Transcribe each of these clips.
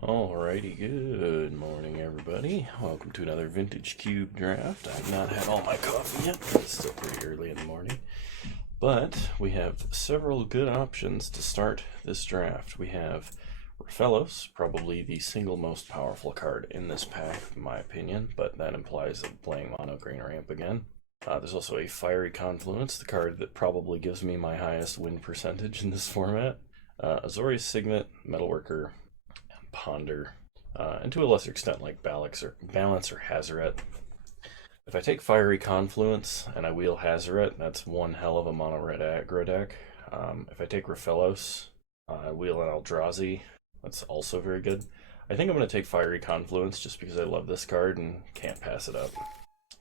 Alrighty, good morning everybody. Welcome to another Vintage Cube draft. I've not had all my coffee yet, it's still pretty early in the morning. But we have several good options to start this draft. We have Rafellos, probably the single most powerful card in this pack, in my opinion, but that implies I'm playing mono green ramp again. There's also a Fiery Confluence, the card that probably gives me my highest win percentage in this format. Azorius Signet, Metalworker, Ponder, and to a lesser extent like Balance or Hazaret. If I take Fiery Confluence and I wheel Hazaret, that's one hell of a mono red aggro deck. If I take Rafellos, I wheel an Eldrazi, that's also very good. I think I'm going to take Fiery Confluence just because I love this card and can't pass it up.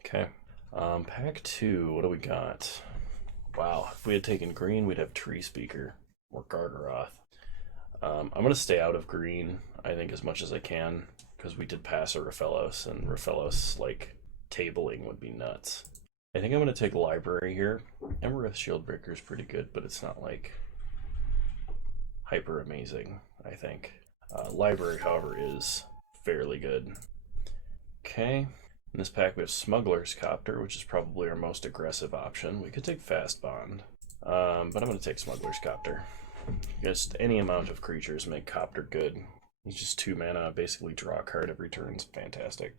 Okay, pack 2, what do we got? Wow, if we had taken green, we'd have Tree Speaker or Gargaroth. I'm going to stay out of green, I think, as much as I can, because we did pass a Rafellos, and Rafellos, like, tabling would be nuts. I think I'm going to take Library here. Embereth Shieldbreaker is pretty good, but it's not, like, hyper amazing, I think. Library, however, is fairly good. Okay, in this pack we have Smuggler's Copter, which is probably our most aggressive option. We could take Fast Bond, but I'm going to take Smuggler's Copter. Just any amount of creatures make Copter good. He's just 2 mana, basically draw a card every turn. It's fantastic.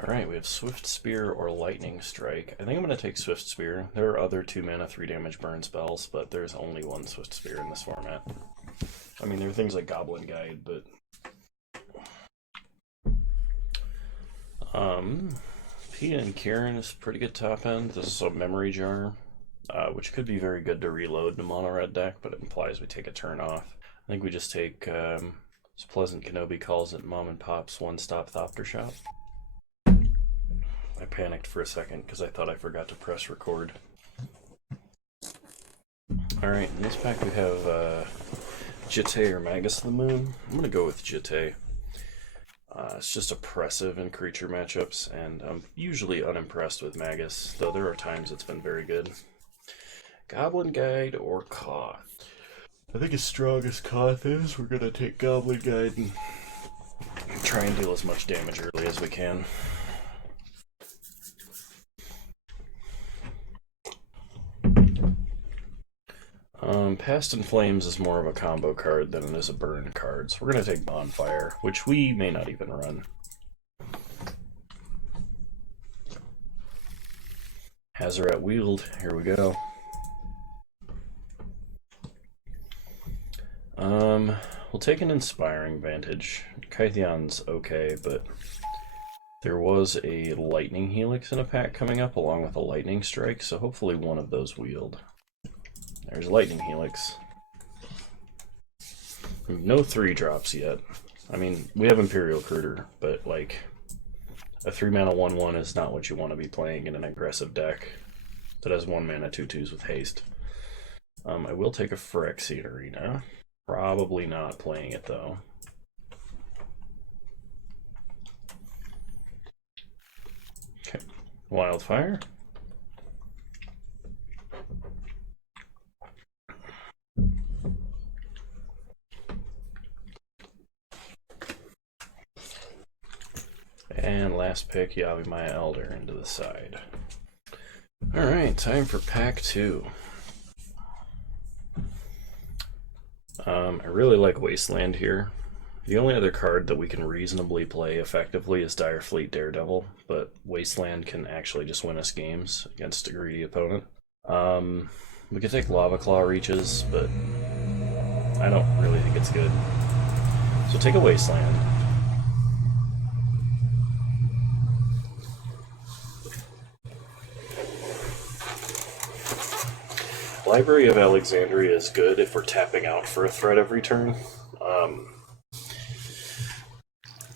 Alright, we have Swift Spear or Lightning Strike. I think I'm going to take Swift Spear. There are other 2 mana, 3 damage burn spells, but there's only one Swift Spear in this format. I mean, there are things like Goblin Guide, but Pia and Kieran is pretty good top end. This is a Memory Jar, which could be very good to reload in a mono red deck, but it implies we take a turn off. I think we just take, as Pleasant Kenobi calls it, Mom and Pop's one-stop Thopter Shop. I panicked for a second because I thought I forgot to press record. Alright, in this pack we have Jitte or Magus of the Moon. I'm going to go with Jitte. It's just oppressive in creature matchups, and I'm usually unimpressed with Magus, though there are times it's been very good. Goblin Guide or Koth? I think as strong as Koth is, we're going to take Goblin Guide and try and deal as much damage early as we can. Past in Flames is more of a combo card than it is a burn card, so we're going to take Bonfire, which we may not even run. Hazaret wheeled, here we go. We'll take an Inspiring Vantage. Kytheon's okay, but there was a Lightning Helix in a pack coming up along with a Lightning Strike, so hopefully one of those wheeled. There's Lightning Helix. No 3-drops yet. I mean, we have Imperial Recruiter, but like a 3-mana 1/1 is not what you want to be playing in an aggressive deck that has 1-mana 2/2s with haste. I will take a Phyrexian Arena. Probably not playing it though. Okay, Wildfire. And last pick, Yavimaya Elder into the side. Alright, time for pack 2. I really like Wasteland here. The only other card that we can reasonably play effectively is Direfleet Daredevil, but Wasteland can actually just win us games against a greedy opponent. We could take Lava Claw Reaches, but I don't really think it's good. So take a Wasteland. Library of Alexandria is good if we're tapping out for a threat every turn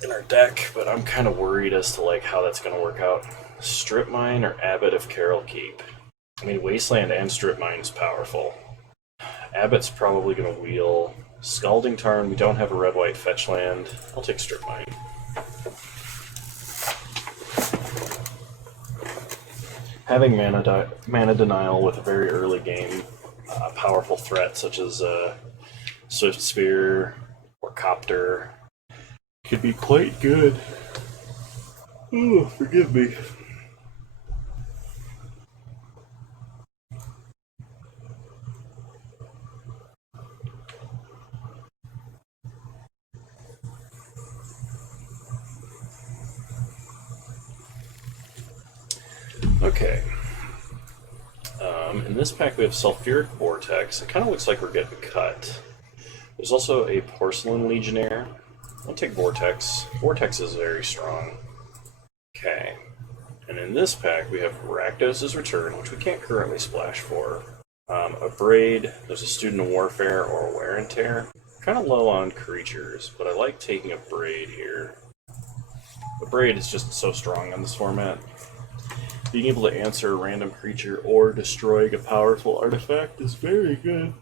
in our deck, but I'm kind of worried as to like how that's going to work out. Strip Mine or Abbot of Carol Keep? I mean, Wasteland and Strip Mine is powerful. Abbot's probably going to wheel Scalding Tarn. We don't have a red-white fetch land. I'll take Strip Mine. Having mana denial with a very early game powerful threat such as Swift Spear or Copter could be quite good. Oh, forgive me. Okay. In this pack we have Sulfuric Vortex. It kind of looks like we're getting cut. There's also a Porcelain Legionnaire. I'll take Vortex. Vortex is very strong. Okay. And in this pack we have Rakdos' Return, which we can't currently splash for. A Braid, there's a Student of Warfare or a Wear and Tear. Kind of low on creatures, but I like taking a Braid here. A Braid is just so strong on this format. Being able to answer a random creature or destroying a powerful artifact is very good.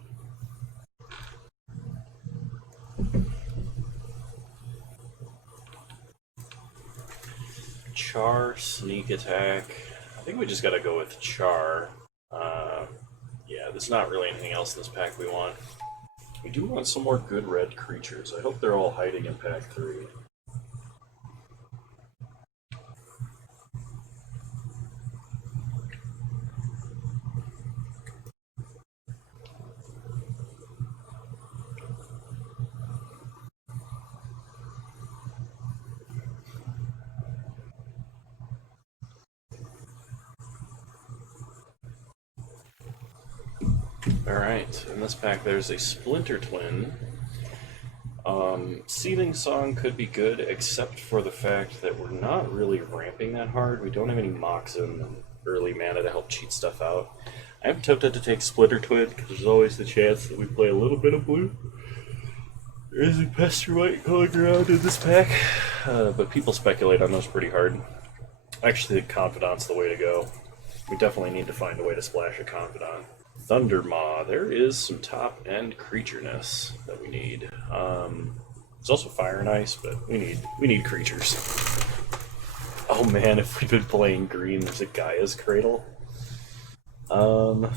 Char, Sneak Attack. I think we just gotta go with Char. Yeah, there's not really anything else in this pack we want. We do want some more good red creatures. I hope they're all hiding in pack 3. Alright, in this pack there's a Splinter Twin. Seething Song could be good, except for the fact that we're not really ramping that hard. We don't have any Moxen and early mana to help cheat stuff out. I'm tempted to take Splinter Twin, because there's always the chance that we play a little bit of blue. There is a Pester White going around in this pack, but people speculate on those pretty hard. I actually think Confidant's the way to go. We definitely need to find a way to splash a Confidant. Thundermaw, there is some top-end creatureness that we need. There's also Fire and Ice, but we need creatures. Oh man, if we've been playing green, there's a Gaia's Cradle. I'm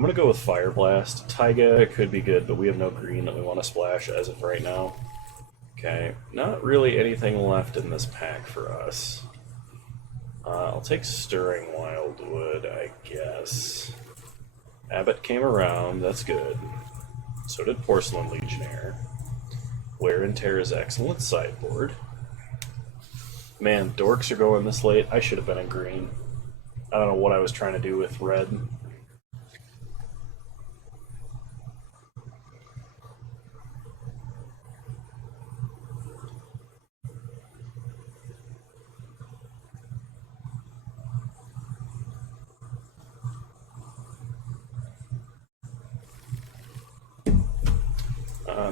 gonna go with Fire Blast. Taiga could be good, but we have no green that we want to splash as of right now. Okay, not really anything left in this pack for us. I'll take Stirring Wildwood, I guess. Abbott came around, that's good. So did Porcelain Legionnaire. Wear and Tear is excellent sideboard. Man, dorks are going this late. I should have been in green. I don't know what I was trying to do with red.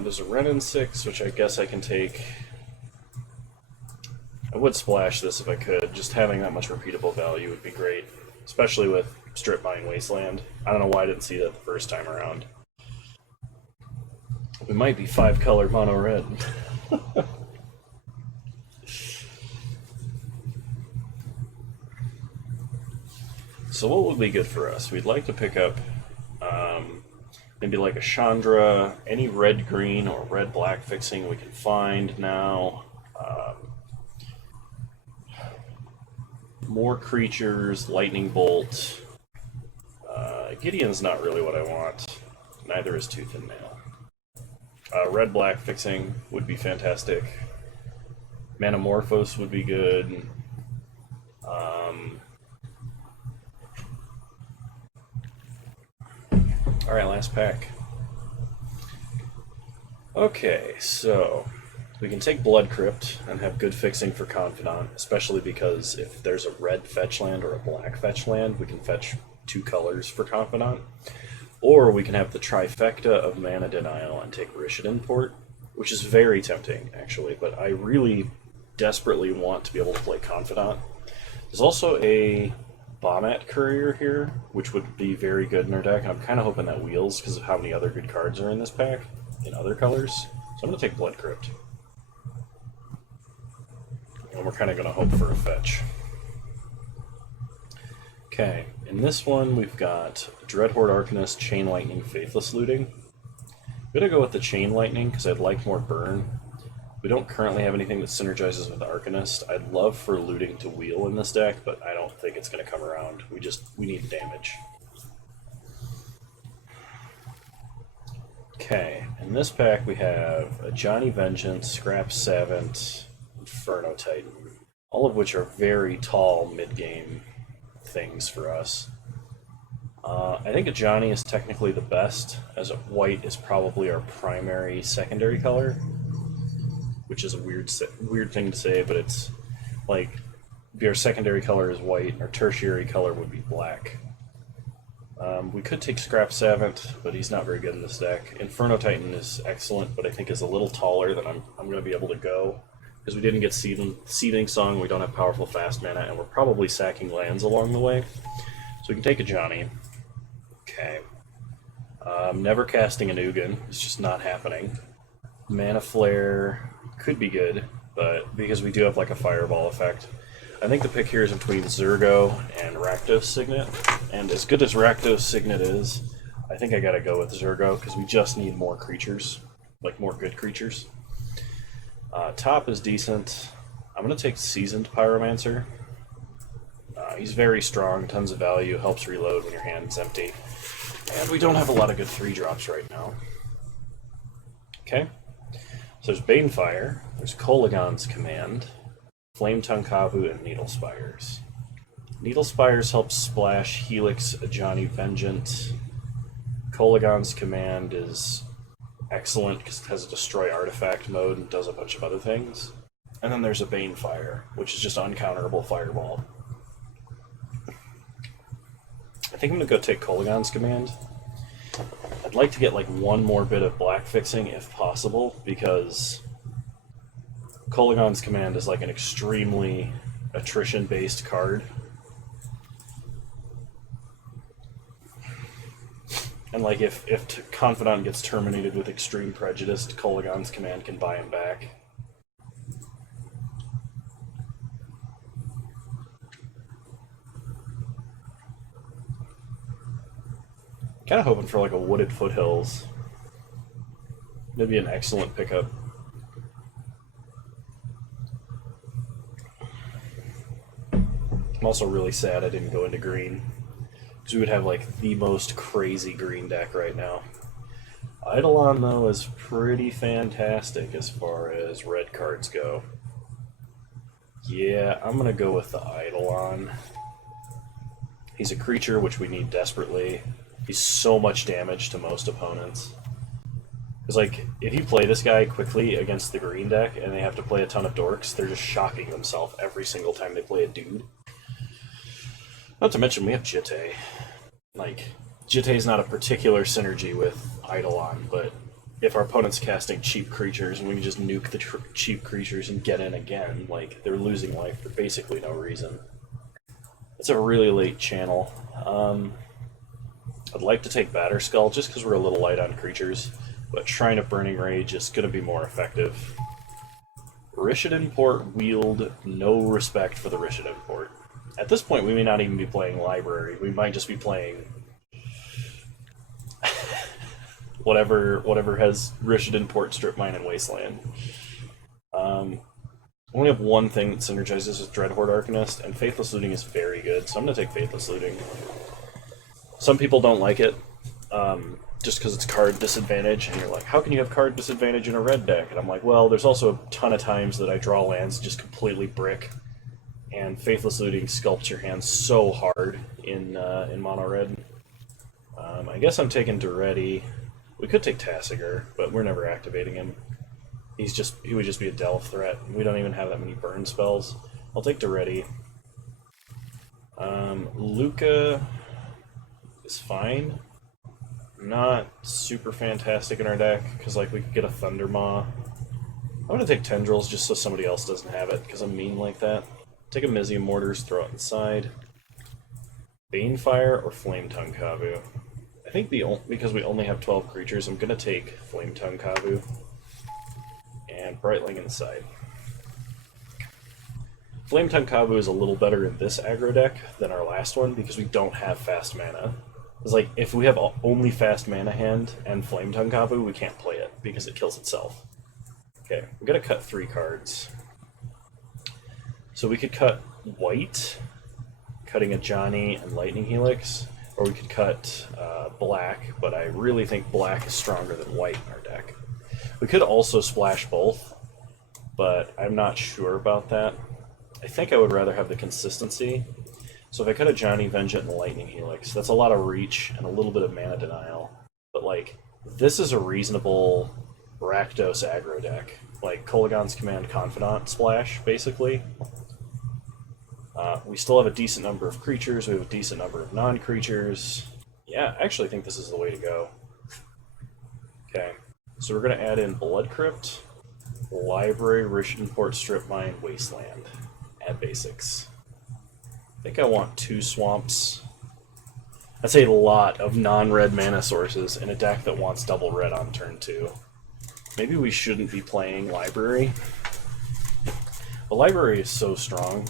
There's a Renin 6, which I guess I can take. I would splash this if I could. Just having that much repeatable value would be great, especially with Strip Mine Wasteland. I don't know why I didn't see that the first time around. We might be 5-color mono red. So what would be good for us? We'd like to pick up maybe like a Chandra, any red-green or red-black fixing we can find now. More creatures, Lightning Bolt. Gideon's not really what I want. Neither is Tooth and Nail. Red-black fixing would be fantastic. Manamorphose would be good. Alright, last pack. Okay, so we can take Blood Crypt and have good fixing for Confidant, especially because if there's a red fetch land or a black fetch land, we can fetch 2 colors for Confidant. Or we can have the trifecta of Mana Denial and take Rishadan Port, which is very tempting, actually, but I really desperately want to be able to play Confidant. There's also a Bombat Courier here, which would be very good in our deck, and I'm kind of hoping that wheels because of how many other good cards are in this pack in other colors. So I'm going to take Blood Crypt. And we're kind of going to hope for a fetch. Okay, in this one we've got Dreadhorde Arcanist, Chain Lightning, Faithless Looting. I'm gonna go with the Chain Lightning because I'd like more burn. We don't currently have anything that synergizes with the Arcanist. I'd love for Looting to wheel in this deck, but I don't think it's gonna come around. We need damage. Okay, in this pack we have a Johnny Vengeance, Scrap Savant, Inferno Titan, all of which are very tall mid-game things for us. I think a Johnny is technically the best, as white is probably our primary secondary color, which is a weird thing to say, but it's like our secondary color is white, our tertiary color would be black. We could take Scrap Savant, but he's not very good in this deck. Inferno Titan is excellent, but I think is a little taller than I'm going to be able to go. Because we didn't get Seething Song, we don't have powerful fast mana, and we're probably sacking lands along the way. So we can take a Johnny. Okay. Never casting an Ugin, it's just not happening. Mana Flare could be good, but because we do have like a Fireball effect. I think the pick here is between Zurgo and Rakdos Signet, and as good as Rakdos Signet is, I think I gotta go with Zurgo, because we just need more creatures, like more good creatures. Top is decent. I'm gonna take Seasoned Pyromancer. He's very strong, tons of value, helps reload when your hand's empty. And we don't have a lot of good 3-drops right now. Okay, so there's Banefire, there's Kolaghan's Command, Flametongue Kavu, and Needle Spires. Needle Spires helps splash Helix, Ajani Vengeance. Kolaghan's Command is excellent because it has a Destroy Artifact mode and does a bunch of other things. And then there's a Banefire, which is just uncounterable Fireball. I think I'm going to go take Kolaghan's Command. I'd like to get like one more bit of black fixing if possible, because Kolaghan's Command is like an extremely attrition-based card. And like if Confidant gets terminated with Extreme Prejudice, Kolaghan's Command can buy him back. Kind of hoping for like a Wooded Foothills. That'd be an excellent pickup. I'm also really sad I didn't go into green, because we would have like the most crazy green deck right now. Eidolon though is pretty fantastic as far as red cards go. Yeah, I'm gonna go with the Eidolon. He's a creature which we need desperately. He's so much damage to most opponents. Because like, if you play this guy quickly against the green deck and they have to play a ton of dorks, they're just shocking themselves every single time they play a dude. Not to mention we have Jitte. Like, Jitte is not a particular synergy with Eidolon, but if our opponent's casting cheap creatures and we can just nuke the cheap creatures and get in again, like, they're losing life for basically no reason. It's a really late channel. I'd like to take Batterskull just because we're a little light on creatures, but Shrine of Burning Rage is going to be more effective. Rishadan Port wield no respect for the Rishadan Port. At this point, we may not even be playing Library. We might just be playing whatever has Rishadan Port, Strip Mine, and Wasteland. I only have one thing that synergizes with Dreadhorde Arcanist, and Faithless Looting is very good, so I'm going to take Faithless Looting. Some people don't like it, just because it's card disadvantage, and you're like, how can you have card disadvantage in a red deck? And I'm like, well, there's also a ton of times that I draw lands just completely brick, and Faithless Looting sculpts your hand so hard in mono red. I guess I'm taking Duretti. We could take Tassiger, but we're never activating him. He would just be a delve threat. We don't even have that many burn spells. I'll take Duretti. Luca is fine. Not super fantastic in our deck, because like we could get a Thundermaw. I'm gonna take Tendrils just so somebody else doesn't have it, because I'm mean like that. Take a Mizium Mortars, throw it inside. Banefire or Flametongue Kavu. I think because we only have 12 creatures, I'm gonna take Flametongue Kavu. And Brightling inside. Flame Tongue Kabu is a little better in this aggro deck than our last one because we don't have fast mana. It's like, if we have only fast mana hand and Flame Tongue Kabu, we can't play it because it kills itself. Okay, we're gonna cut 3 cards. So we could cut white, cutting a Johnny and Lightning Helix, or we could cut black, but I really think black is stronger than white in our deck. We could also splash both, but I'm not sure about that. I think I would rather have the consistency. So if I cut a Johnny, Vengeance, and Lightning Helix, that's a lot of reach and a little bit of mana denial. But like, this is a reasonable Rakdos aggro deck. Like Kolaghan's Command Confidant splash, basically. We still have a decent number of creatures, we have a decent number of non-creatures. Yeah, I actually think this is the way to go. Okay, so we're going to add in Blood Crypt, Library, Rich Import, Strip Mine, Wasteland. Add basics. I think I want 2 swamps. That's a lot of non-red mana sources in a deck that wants double red on turn 2. Maybe we shouldn't be playing Library. The Library is so strong.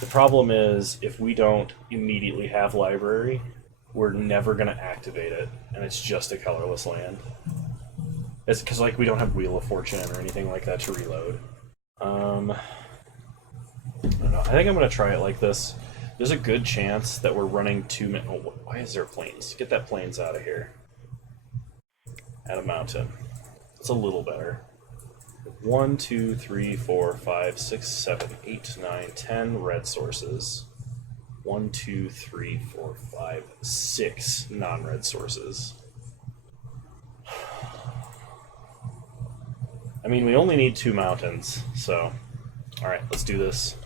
The problem is, if we don't immediately have Library, we're never going to activate it, and it's just a colorless land. It's because like we don't have Wheel of Fortune or anything like that to reload. I don't know. I think I'm going to try it like this. There's a good chance that we're running 2 min. Oh, why is there planes? Get that planes out of here. Add a mountain. It's a little better. 1, 2, 3, 4, 5, 6, 7, 8, 9, 10 red sources. 1, 2, 3, 4, 5, 6 non-red sources. I mean, we only need 2 mountains, so... Alright, let's do this.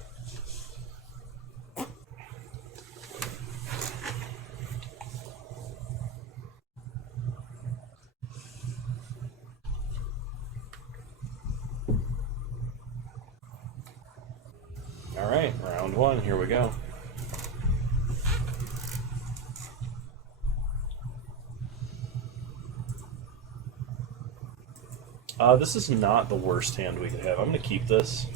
Alright, round 1, here we go. This is not the worst hand we could have. I'm going to keep this.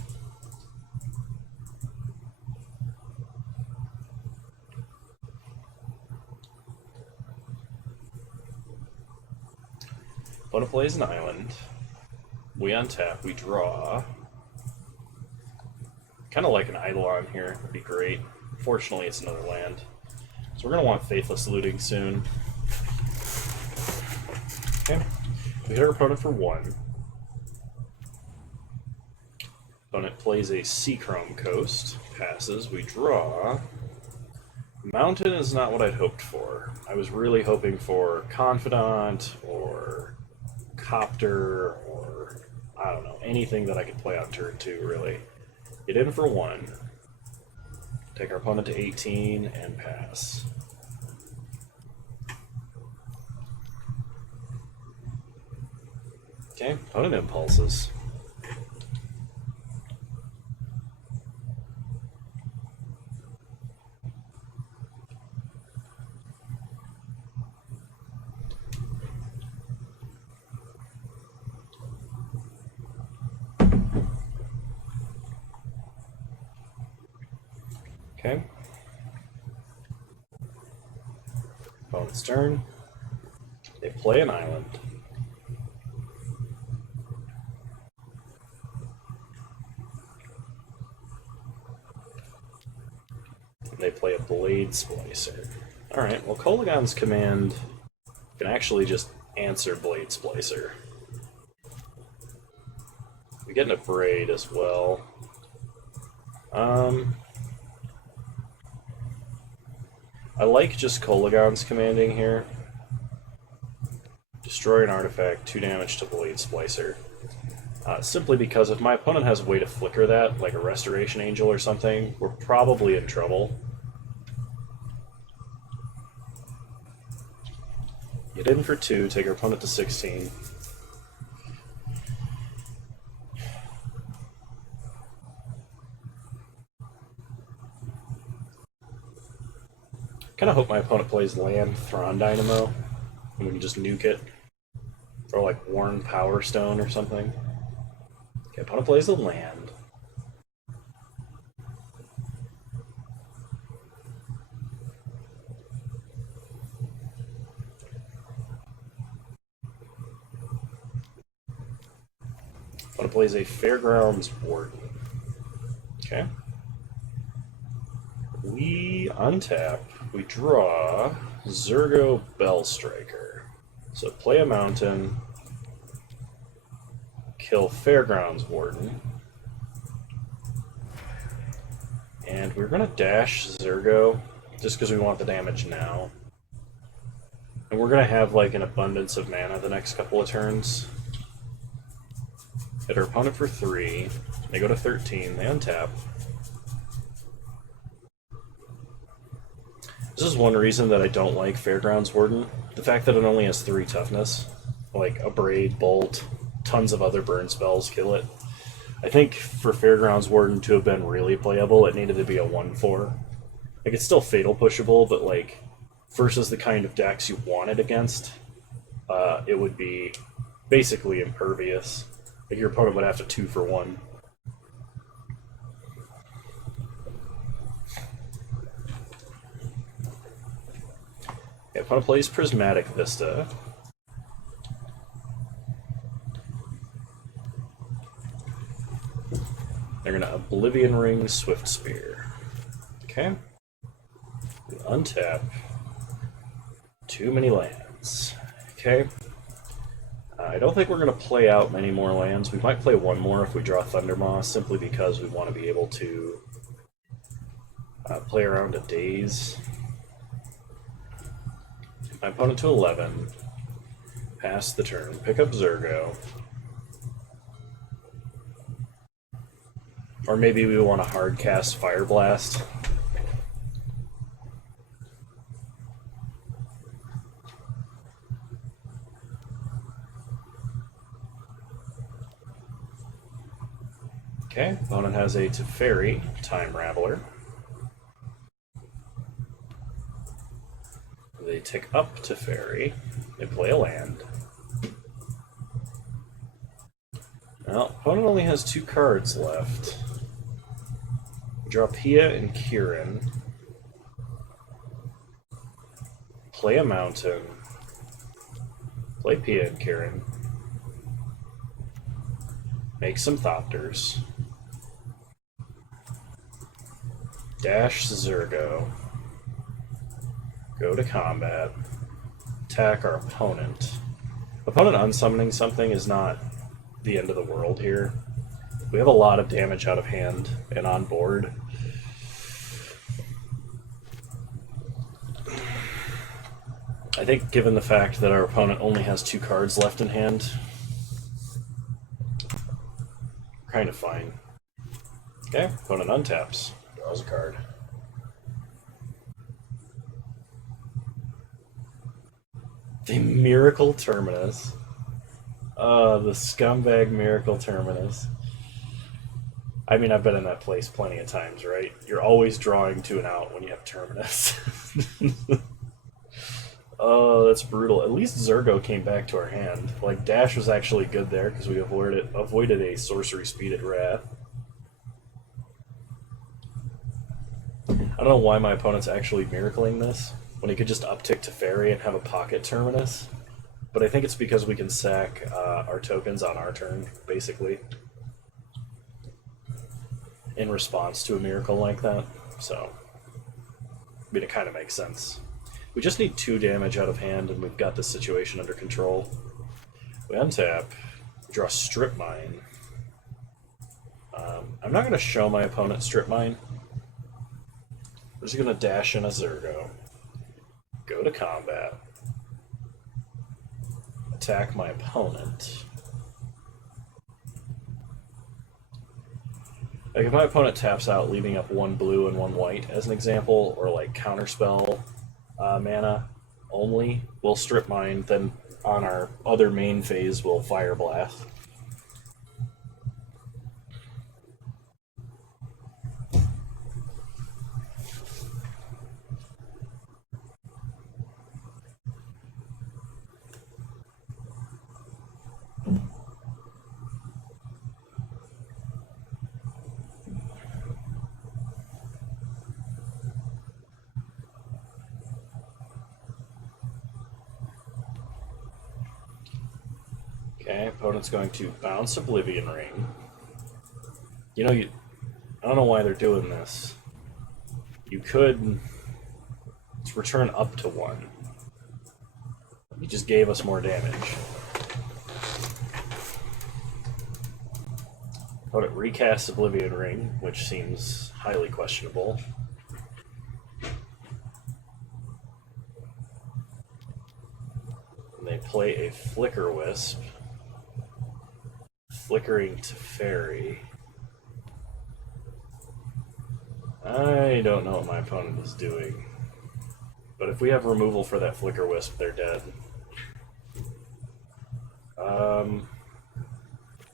Opponent plays an island. We untap, we draw. Kind of like an Eidolon here, would be great. Fortunately, it's another land. So we're going to want Faithless Looting soon. Okay, we hit our opponent for 1. Opponent plays a Seachrome Coast, passes, we draw. Mountain is not what I'd hoped for. I was really hoping for Confidant, or Copter, or I don't know, anything that I could play on turn 2, really. Get in for 1. Take our opponent to 18 and pass. Okay, opponent impulses. Okay. Opponent's turn. They play an island. They play a Blade Splicer. Alright, well Kolaghan's Command can actually just answer Blade Splicer. We get a Braid as well. I like just Kolaghan's commanding here. Destroy an artifact, 2 damage to Blade Splicer. Simply because if my opponent has a way to flicker that, like a Restoration Angel or something, we're probably in trouble. Get in for 2, take our opponent to 16. Kind of hope my opponent plays land Thron Dynamo, and we can just nuke it. Or like Worn Power Stone or something. Okay, opponent plays a land. Opponent plays a Fairgrounds Warden. Okay. We untap. We draw Zergo Bell Striker. So play a mountain, kill Fairgrounds Warden, and we're going to dash Zergo just because we want the damage now. And we're going to have like an abundance of mana the next couple of turns. Hit our opponent for 3. They go to 13. They untap. This is one reason that I don't like Fairgrounds Warden. The fact that it only has 3 toughness. Like Abrade, Bolt, tons of other burn spells kill it. I think for Fairgrounds Warden to have been really playable, it needed to be a 1/4. Like, it's still fatal pushable, but like, versus the kind of decks you want it against, it would be basically impervious. Like, your opponent would have to 2 for 1. Yeah, opponent plays Prismatic Vista. They're going to Oblivion Ring Swift Spear. Okay. We untap. Too many lands. Okay. I don't think we're going to play out many more lands. We might play one more if we draw Thundermaw, simply because we want to be able to play around a Daze. My opponent to 11. Pass the turn. Pick up Zergo. Or maybe we want to hard cast Fire Blast. Okay, opponent has a Teferi, Time Raveler. They tick up Teferi. They play a land. Well, opponent only has 2 cards left. Draw Pia and Kieran. Play a mountain. Play Pia and Kieran. Make some Thopters. Dash Zergo. Go to combat. Attack our opponent. Opponent unsummoning something is not the end of the world here. We have a lot of damage out of hand and on board. I think given the fact that our opponent only has 2 cards left in hand, kind of fine. Okay, opponent untaps, draws a card. The Miracle Terminus. The scumbag Miracle Terminus. I mean, I've been in that place plenty of times, right? You're always drawing to an out when you have Terminus. Oh, that's brutal. At least Zergo came back to our hand. Like, Dash was actually good there because we avoided a sorcery speeded Wrath. I don't know why my opponent's actually miracling this, when he could just uptick to Fairy and have a pocket Terminus. But I think it's because we can sack our tokens on our turn, basically, in response to a miracle like that. So, I mean, it kind of makes sense. We just need 2 damage out of hand, and we've got this situation under control. We untap, we draw Strip Mine. I'm not going to show my opponent Strip Mine. We're just going to dash in a Zergo. Go to combat. Attack my opponent. Like, if my opponent taps out, leaving up 1 blue and 1 white, as an example, or like counterspell mana only, we'll Strip Mine, then on our other main phase, we'll Fire Blast. Okay, opponent's going to bounce Oblivion Ring. You know, I don't know why they're doing this. You could return up to 1. He just gave us more damage. Opponent recasts Oblivion Ring, which seems highly questionable. And they play a Flicker Wisp. Flickering to Fairy. I don't know what my opponent is doing. But if we have removal for that Flicker Wisp, they're dead.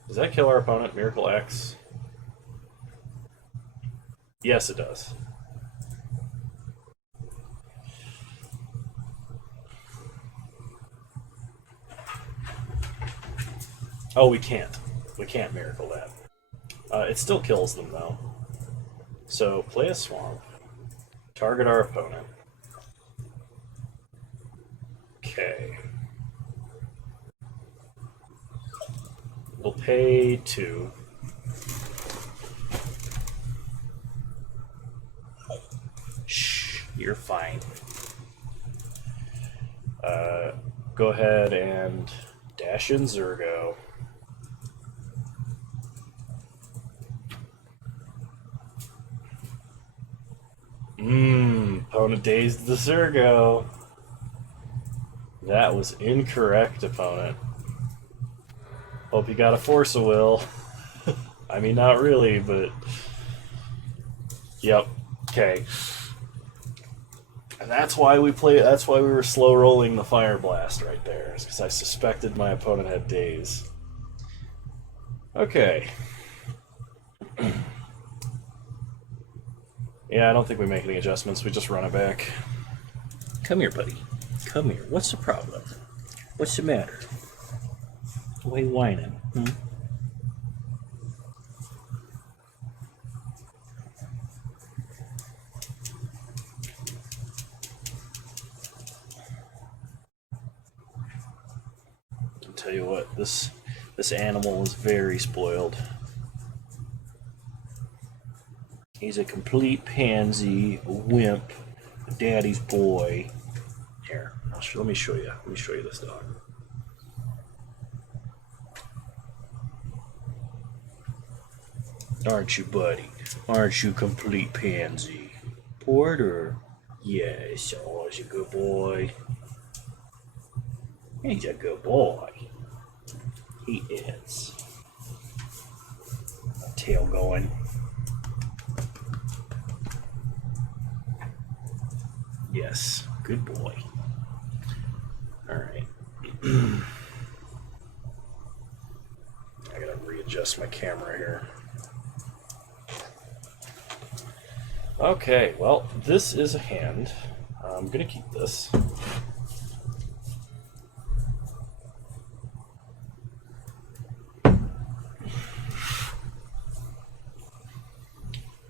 Does that kill our opponent, Miracle X? Yes, it does. Oh, we can't. We can't Miracle that. It still kills them, though. So, play a Swamp. Target our opponent. Okay. We'll pay 2. Shh, you're fine. Go ahead and dash in Zurgo. Opponent dazed the Zurgo. That was incorrect, opponent. Hope you got a Force of Will. I mean, not really, but... Yep. Okay. And that's why we were slow rolling the Fire Blast right there, because I suspected my opponent had Daze. Okay. Yeah, I don't think we make any adjustments. We just run it back. Come here, buddy. Come here. What's the problem? What's the matter? Why you whining? I'll tell you what, this animal is very spoiled. He's a complete pansy, a wimp, a daddy's boy. Here, let me show you. Let me show you this dog. Aren't you, buddy? Aren't you complete pansy? Porter? Yes, oh, he's a good boy. He's a good boy. He is. Tail going. Yes, good boy. Alright. I gotta readjust my camera here. Okay, well, this is a hand. I'm gonna keep this.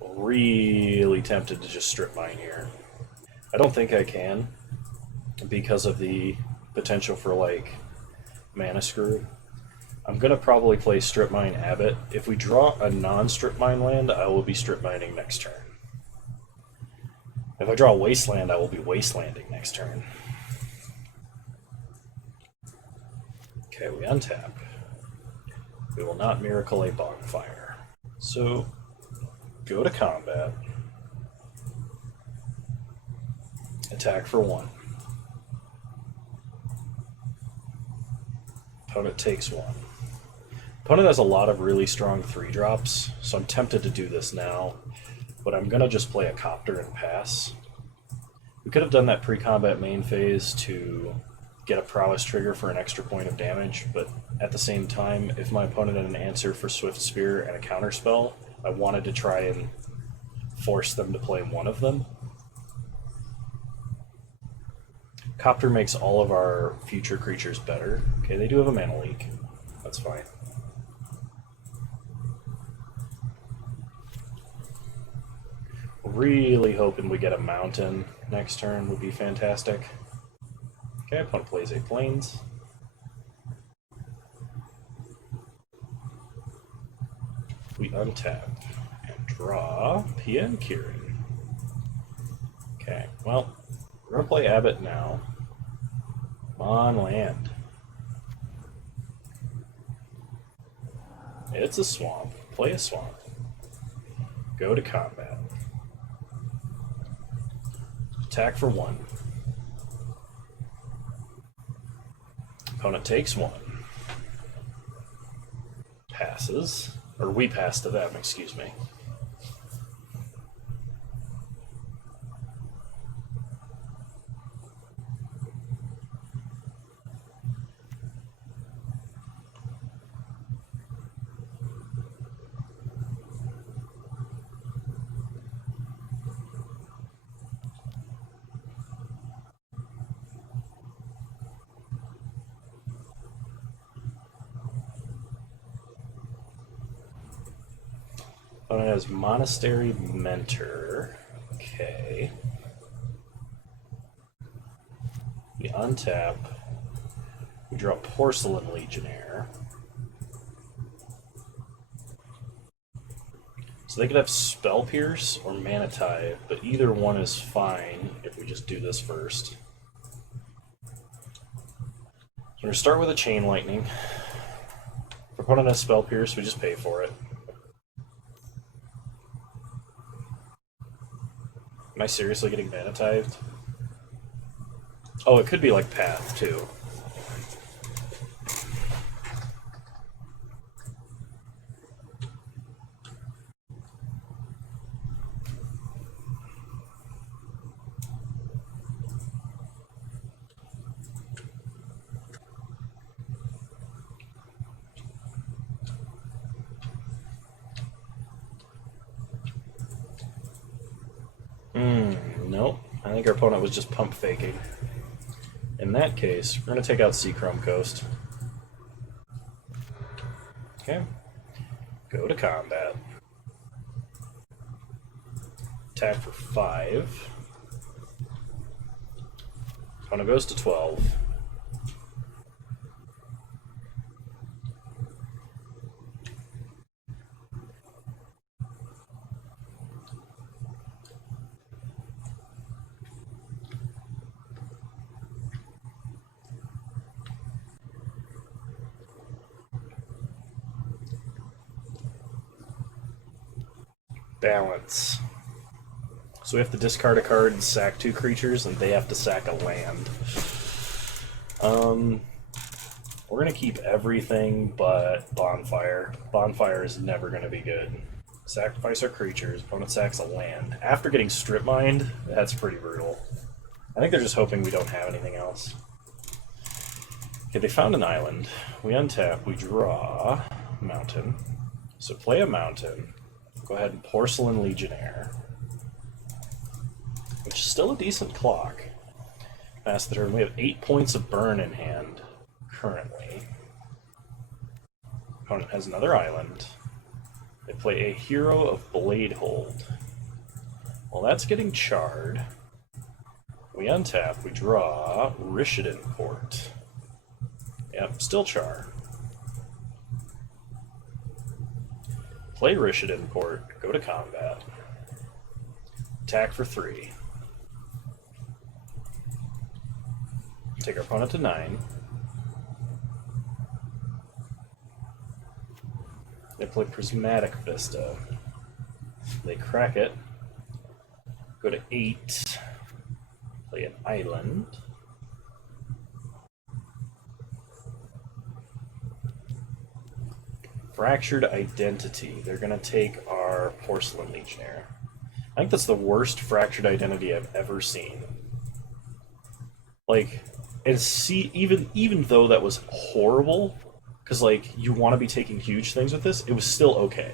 Really tempted to just strip mine here. I don't think I can, because of the potential for, like, mana screw. I'm going to probably play Strip Mine Abbot. If we draw a non-Strip Mine land, I will be Strip Mining next turn. If I draw a Wasteland, I will be Wastelanding next turn. Okay, we untap. We will not Miracle a Bonfire. So, go to combat. Attack for 1. Opponent takes 1. Opponent has a lot of really strong 3-drops, so I'm tempted to do this now, but I'm going to just play a Copter and pass. We could have done that pre-combat main phase to get a prowess trigger for an extra point of damage, but at the same time, if my opponent had an answer for Swift Spear and a counterspell, I wanted to try and force them to play one of them. Copter makes all of our future creatures better. Okay, they do have a mana leak. That's fine. Really hoping we get a mountain next turn would be fantastic. Okay, opponent plays a Plains. we untap and draw PN Kieran. Okay, well, we're going to play Abbott now. Come on, land. It's a swamp. Play a swamp. Go to combat. Attack for 1. Opponent takes 1. Passes. Or we pass to them, excuse me. Opponent has Monastery Mentor. Okay. We untap. We draw Porcelain Legionnaire. So they could have Spell Pierce or Mana Tithe, but either one is fine if we just do this first. So we're going to start with a Chain Lightning. If our opponent has Spell Pierce, we just pay for it. Am I seriously getting Mana Tithed? Oh, it could be like Path, too. Nope. I think our opponent was just pump faking. In that case, we're going to take out Seachrome Coast. Okay. Go to combat. Attack for 5. Opponent goes to 12. Balance. So we have to discard a card and sack 2 creatures, and they have to sack a land. We're going to keep everything but Bonfire. Bonfire is never going to be good. Sacrifice our creatures, opponent sacks a land. After getting Strip Mined, that's pretty brutal. I think they're just hoping we don't have anything else. Okay, they found an island. We untap, we draw Mountain. So play a Mountain. Go ahead and Porcelain Legionnaire, which is still a decent clock. Pass the turn. We have 8 points of burn in hand currently. Opponent has another island. They play a Hero of Bladehold. Well, that's getting charred. We untap. We draw Rishadan Port. Yep, still char. Play Rishadan Port, go to combat. Attack for 3. Take our opponent to 9. They play Prismatic Vista. They crack it. Go to 8. Play an island. Fractured Identity. They're going to take our Porcelain Legionnaire. I think that's the worst Fractured Identity I've ever seen. Like, and see, even though that was horrible, because like you want to be taking huge things with this, it was still okay.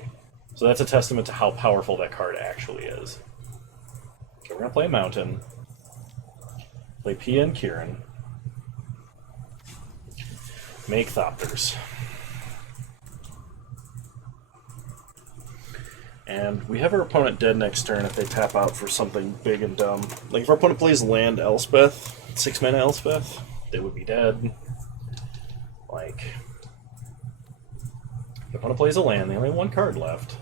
So that's a testament to how powerful that card actually is. Okay, we're going to play a Mountain. Play PN Kieran. Make Thopters. And we have our opponent dead next turn if they tap out for something big and dumb. Like if our opponent plays land Elspeth, 6-mana Elspeth, they would be dead. Like, if the opponent plays a land, they only have 1 card left.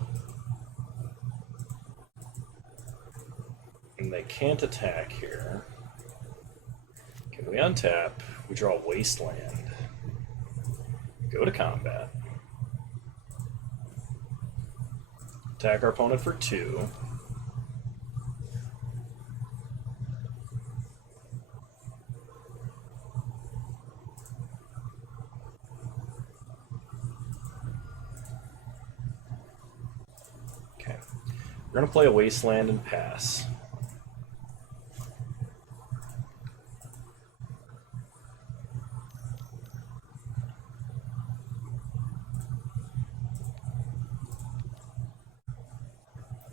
they can't attack here. Can we untap? We draw Wasteland. Go to combat. Attack our opponent for 2. Okay. We're going to play a Wasteland and pass.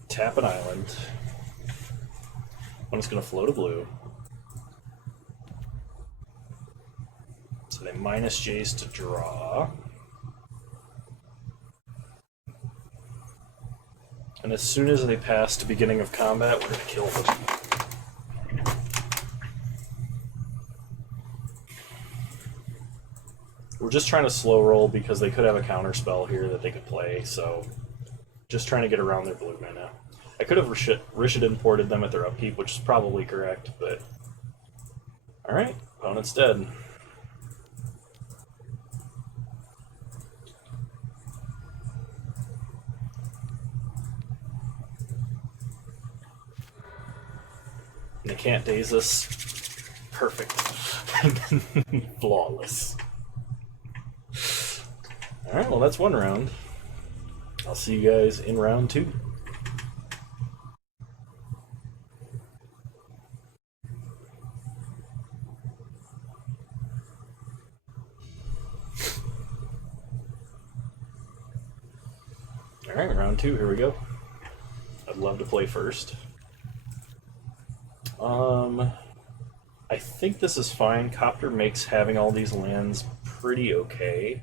Tap an island. One is going to float a blue. So they minus Jace to draw. And as soon as they pass to beginning of combat, we're going to kill them. We're just trying to slow roll because they could have a counter spell here that they could play, so just trying to get around their blue mana. I could have Rishidon ported them at their upkeep, which is probably correct, but... Alright, opponent's dead. They can't daze us. Perfect. Flawless. Alright, well that's one round. I'll see you guys in round 2. Alright, round 2, here we go. I'd love to play first. I think this is fine. Copter makes having all these lands pretty okay.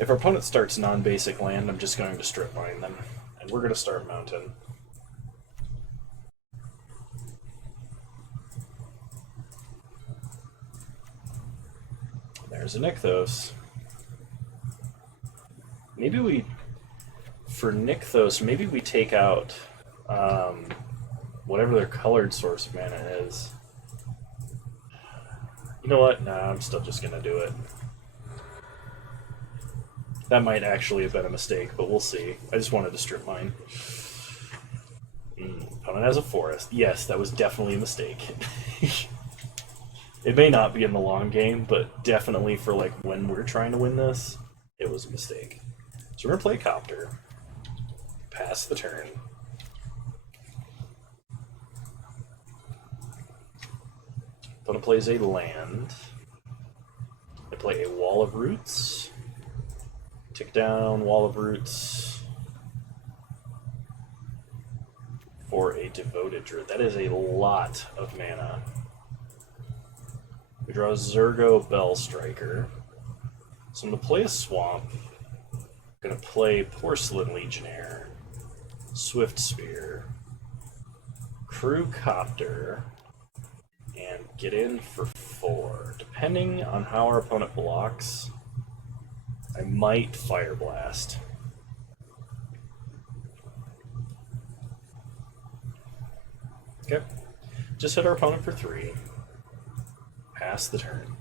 If our opponent starts non-basic land, I'm just going to strip mine them. And we're going to start mountain. There's a Nykthos. Maybe we, for Nykthos, maybe we take out whatever their colored source of mana is. You know what? Nah, I'm still just going to do it. That might actually have been a mistake, but we'll see. I just wanted to strip mine. Opponent has a forest. Yes, that was definitely a mistake. It may not be in the long game, but definitely for like when we're trying to win this, it was a mistake. So we're gonna play Copter. Pass the turn. Opponent plays a land. I play a Wall of Roots. Tick down Wall of Roots for a Devoted Druid. That is a lot of mana. We draw Zergo Bell Striker. So I'm going to play a Swamp. I'm going to play Porcelain Legionnaire, Swift Spear, Crew Copter, and get in for 4. Depending on how our opponent blocks, I might Fire Blast. Okay. Just hit our opponent for 3. Pass the turn.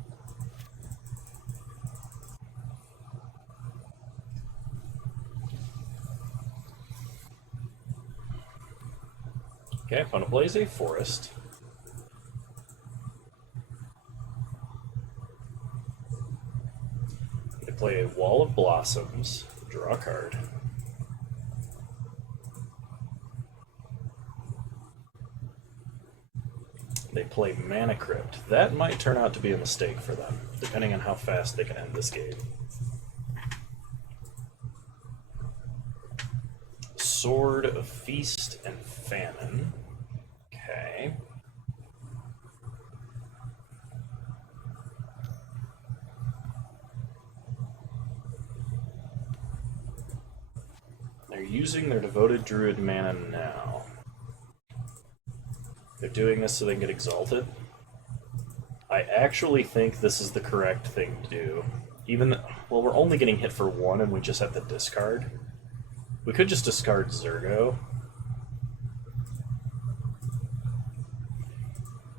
Okay, opponent plays a forest. They play a Wall of Blossoms, draw a card. They play Mana Crypt. That might turn out to be a mistake for them, depending on how fast they can end this game. Sword of Feast and Famine. Okay. They're using their Devoted Druid mana now. They're doing this so they can get exalted. I actually think this is the correct thing to do. Well, we're only getting hit for 1 and we just have to discard. We could just discard Zergo.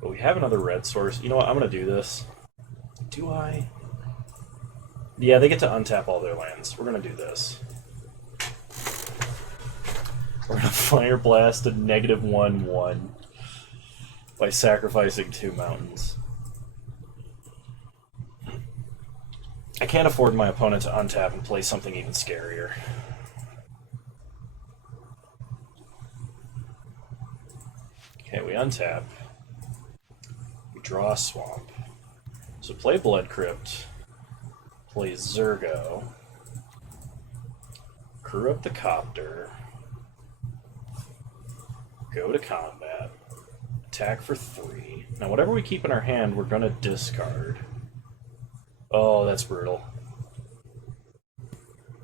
But we have another red source. You know what? I'm going to do this. Do I? Yeah, they get to untap all their lands. We're going to do this. We're going to Fire Blast a -1/1 by sacrificing 2 mountains. I can't afford my opponent to untap and play something even scarier. Okay, we untap. We draw a swamp. So play Blood Crypt. Play Zergo. Crew up the Copter. Go to combat. Attack for 3. Now whatever we keep in our hand, we're going to discard. Oh, that's brutal.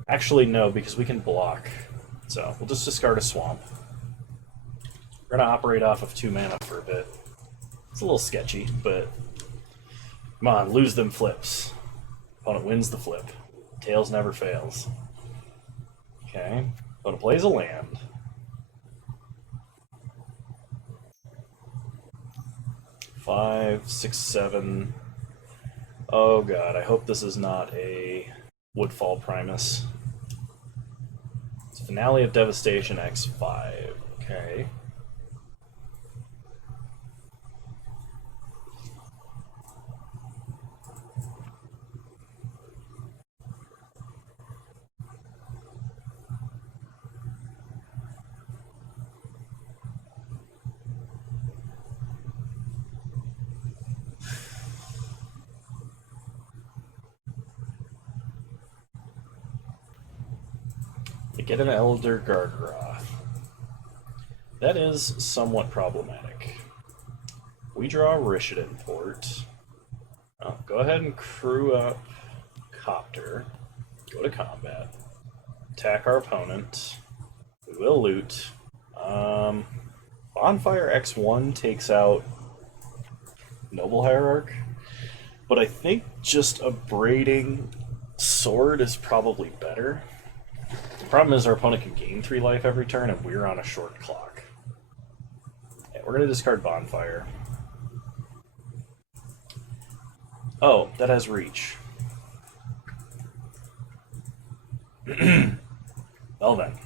Actually, no, because we can block. So we'll just discard a swamp. We're going to operate off of 2 mana for a bit. It's a little sketchy, but come on, lose them flips. Opponent wins the flip. Tails never fails. Okay, opponent plays a land. Five, 6, 7. Oh god, I hope this is not a Woodfall Primus. It's Finale of Devastation X5. Okay. They get an Elder Gargaroth. That is somewhat problematic. We draw a Rishadan Port. Oh, go ahead and crew up Copter. Go to combat. Attack our opponent. We will loot. Bonfire X1 takes out Noble Hierarch, but I think just a Braiding Sword is probably better. The problem is our opponent can gain 3 life every turn, and we're on a short clock. Okay, we're going to discard Bonfire. Oh, that has reach. Well then.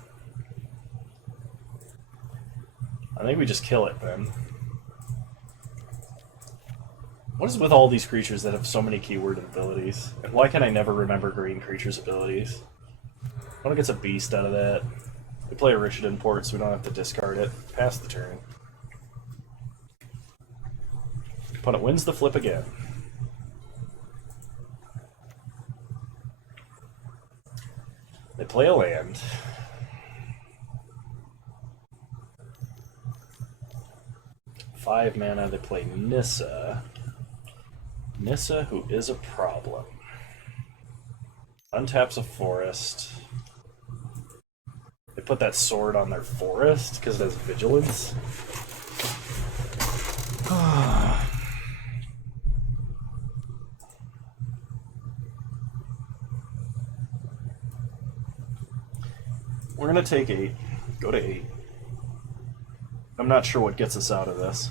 I think we just kill it then. What is with all these creatures that have so many keyword abilities? And why can I never remember green creatures' abilities? Opponent gets a beast out of that. We play a Rishadan Port so we don't have to discard it. Pass the turn. Opponent wins the flip again. They play a land. Five mana, they play Nissa. Nissa, who is a problem. Untaps a forest. They put that sword on their forest because it has vigilance. We're going to take 8. Go to 8. I'm not sure what gets us out of this.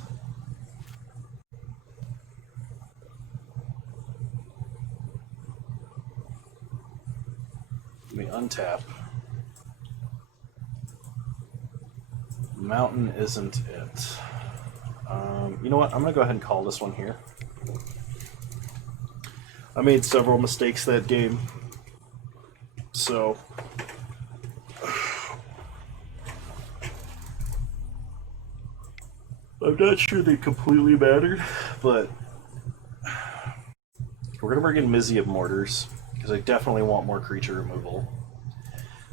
We untap. Mountain isn't it. You know what? I'm going to go ahead and call this one here. I made several mistakes that game. So I'm not sure they completely mattered, but we're going to bring in Mizzy of Mortars, because I definitely want more creature removal.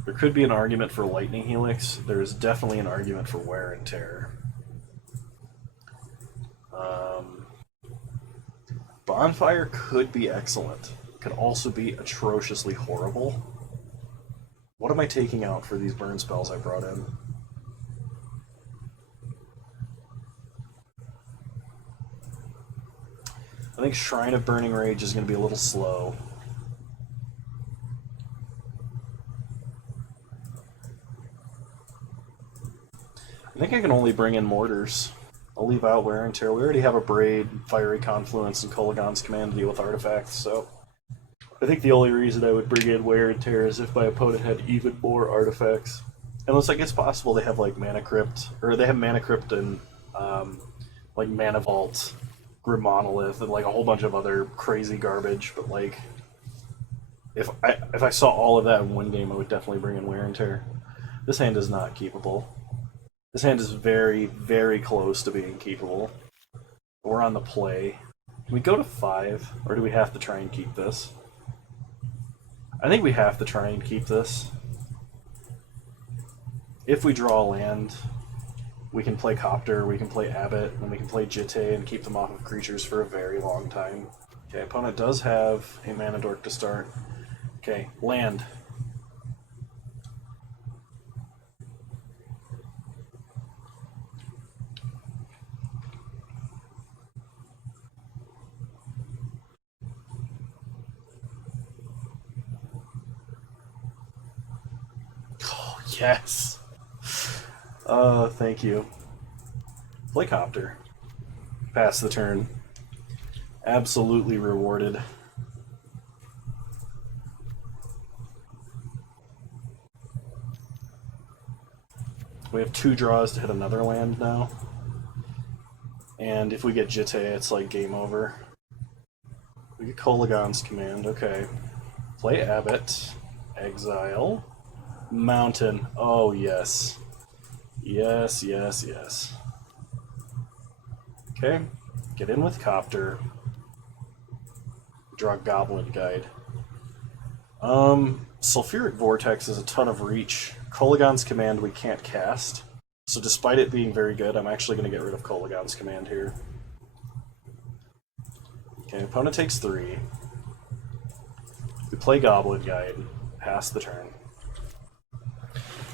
There could be an argument for Lightning Helix. There is definitely an argument for Wear and Tear. Bonfire could be excellent. Could also be atrociously horrible. What am I taking out for these burn spells I brought in? I think Shrine of Burning Rage is going to be a little slow. I think I can only bring in Mortars. I'll leave out Wear and Tear. We already have a Braid, Fiery Confluence, and Kolaghan's Command to deal with artifacts, so I think the only reason I would bring in Wear and Tear is if my opponent had even more artifacts. Unless I guess possible they have like Mana Crypt, or they have Mana Crypt and like Mana Vault, Grim Monolith, and like a whole bunch of other crazy garbage. But like, if I saw all of that in one game, I would definitely bring in Wear and Tear. This hand is not keepable. This hand is very, very close to being keepable. We're on the play. Can we go to 5, or do we have to try and keep this? I think we have to try and keep this. If we draw a land, we can play Copter, we can play Abbot, and we can play Jitte and keep them off of creatures for a very long time. Okay, opponent does have a Mana Dork to start. Okay, land. Oh, yes! Thank you. Play Copter. Pass the turn. Absolutely rewarded. We have 2 draws to hit another land now. And if we get Jitte, it's like game over. We get Kolaghan's Command, okay. Play Abbot. Exile. Mountain. Oh, yes. Yes, yes, yes. Okay. Get in with Copter. Draw Goblin Guide. Sulfuric Vortex is a ton of reach. Kolaghan's Command we can't cast. So despite it being very good, I'm actually going to get rid of Kolaghan's Command here. Okay, opponent takes 3. We play Goblin Guide. Pass the turn.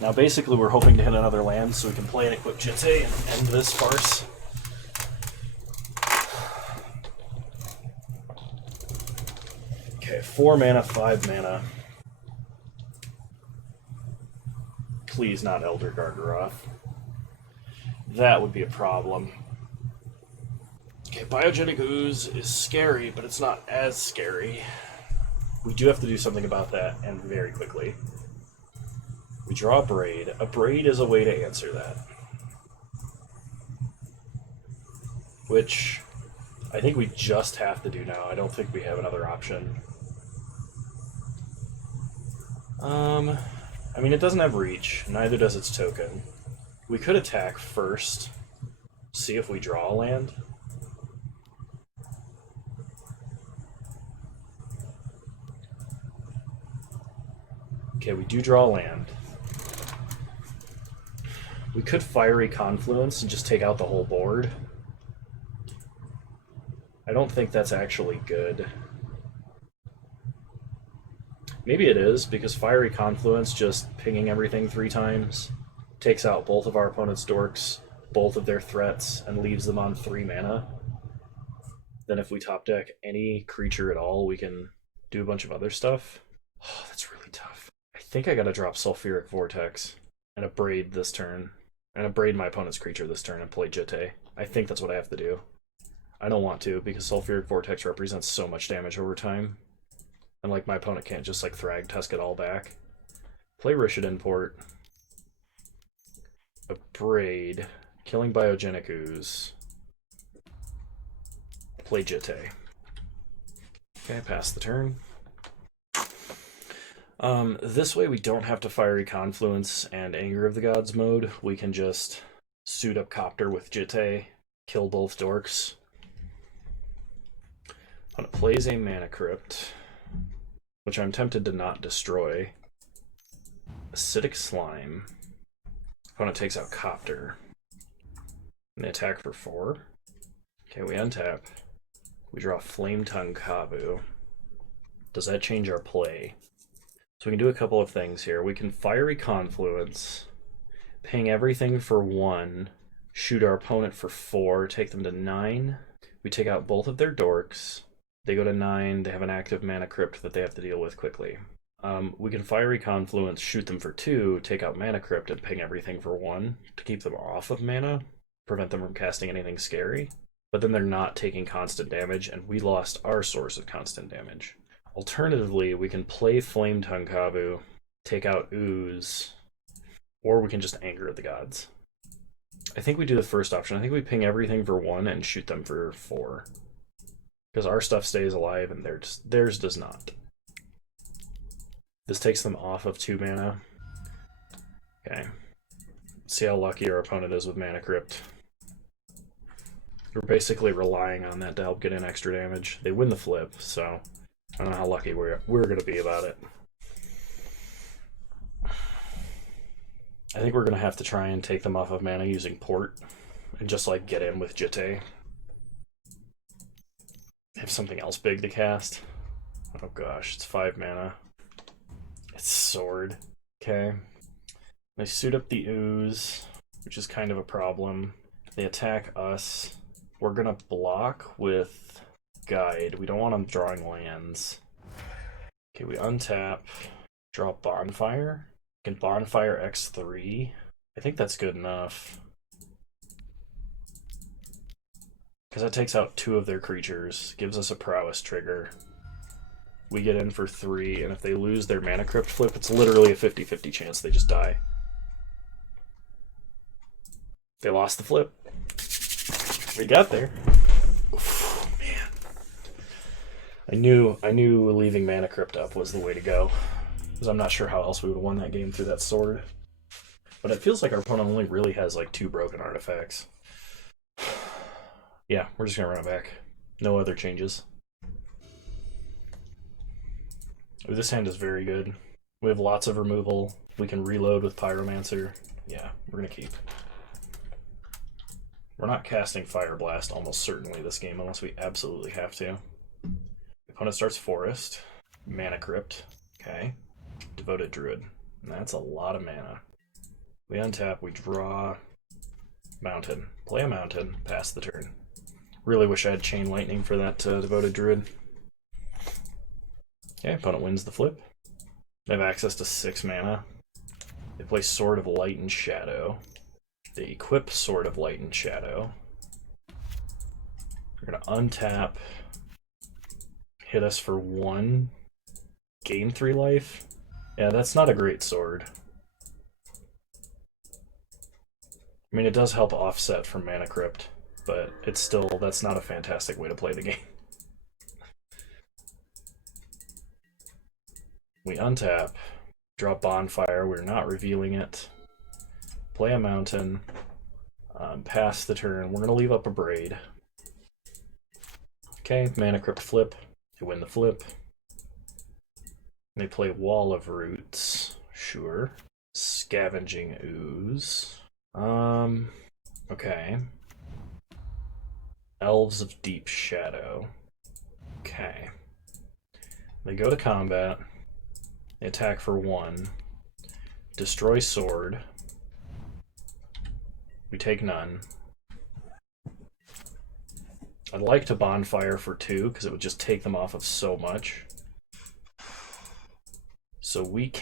Now basically we're hoping to hit another land so we can play and equip Jitte and end this farce. Okay, 4 mana, 5 mana. Please not Elder Gargaroth. That would be a problem. Okay, Biogenic Ooze is scary, but it's not as scary. We do have to do something about that, and very quickly. We draw a Braid. A Braid is a way to answer that. Which I think we just have to do now. I don't think we have another option. I mean, it doesn't have reach, neither does its token. We could attack first, see if we draw a land. Okay, we do draw land. We could Fiery Confluence and just take out the whole board. I don't think that's actually good. Maybe it is, because Fiery Confluence, just pinging everything 3 times, takes out both of our opponent's dorks, both of their threats, and leaves them on 3 mana. Then if we top deck any creature at all, we can do a bunch of other stuff. Oh, that's really tough. I think I gotta drop Sulfuric Vortex and a Braid this turn, and a Braid my opponent's creature this turn and play Jitte. I think that's what I have to do. I don't want to, because Sulfuric Vortex represents so much damage over time. And like my opponent can't just like Thrag Tusk it all back. Play Rishadan Port. A Braid. Killing Biogenic Ooze. Play Jitte. Okay, pass the turn. This way we don't have to Fiery Confluence and Anger of the Gods mode. We can just suit up Copter with Jitte, kill both dorks. Opponent plays a Mana Crypt, which I'm tempted to not destroy. Acidic Slime. Opponent takes out Copter. And they attack for 4. Okay, we untap. We draw Flame Tongue Kavu. Does that change our play? So we can do a couple of things here. We can Fiery Confluence, ping everything for 1, shoot our opponent for 4, take them to 9. We take out both of their dorks. They go to 9, they have an active Mana Crypt that they have to deal with quickly. We can Fiery Confluence, shoot them for 2, take out Mana Crypt, and ping everything for 1 to keep them off of mana. prevent them from casting anything scary. But then they're not taking constant damage, and we lost our source of constant damage. Alternatively, we can play Flame Tongue Kabu, take out Ooze, or we can just Anger of the Gods. I think we do the first option. I think we ping everything for 1 and shoot them for 4. Because our stuff stays alive and theirs does not. This takes them off of 2 mana. Okay. See how lucky our opponent is with Mana Crypt. We're basically relying on that to help get in extra damage. They win the flip, so I don't know how lucky we're going to be about it. I think we're going to have to try and take them off of mana using Port and just like get in with Jitte. Have something else big to cast. Oh gosh, it's 5 mana. It's Sword. Okay. They suit up the Ooze, which is kind of a problem. They attack us. We're gonna block with Guide. We don't want them drawing lands. Okay, we untap, draw Bonfire. We can Bonfire X3. I think that's good enough. Because that takes out 2 of their creatures, gives us a prowess trigger. We get in for 3, and if they lose their Mana Crypt flip, it's literally a 50-50 chance they just die. They lost the flip. We got there. Oof, man. I knew leaving Mana Crypt up was the way to go. Because I'm not sure how else we would have won that game through that sword. But it feels like our opponent only really has like 2 broken artifacts. Yeah, we're just gonna run it back. No other changes. Ooh, this hand is very good. We have lots of removal. We can reload with Pyromancer. Yeah, we're gonna keep. We're not casting Fire Blast almost certainly this game unless we absolutely have to. Opponent starts Forest. Mana Crypt. Okay. Devoted Druid. And that's a lot of mana. We untap, we draw Mountain. Play a Mountain, pass the turn. Really wish I had Chain Lightning for that Devoted Druid. Okay, opponent wins the flip. They have access to 6 mana. They play Sword of Light and Shadow. They equip Sword of Light and Shadow. We're going to untap, hit us for 1, gain 3 life. Yeah, that's not a great sword. I mean, it does help offset from Mana Crypt, but it's still, that's not a fantastic way to play the game. We untap, draw Bonfire, we're not revealing it. Play a Mountain, pass the turn. We're going to leave up a Braid. Okay, Mana Crypt flip. They win the flip. They play Wall of Roots. Sure. Scavenging Ooze. Okay. Elves of Deep Shadow. Okay. They go to combat. They attack for 1. Destroy Sword. We take none. I'd like to Bonfire for 2, because it would just take them off of so much. So we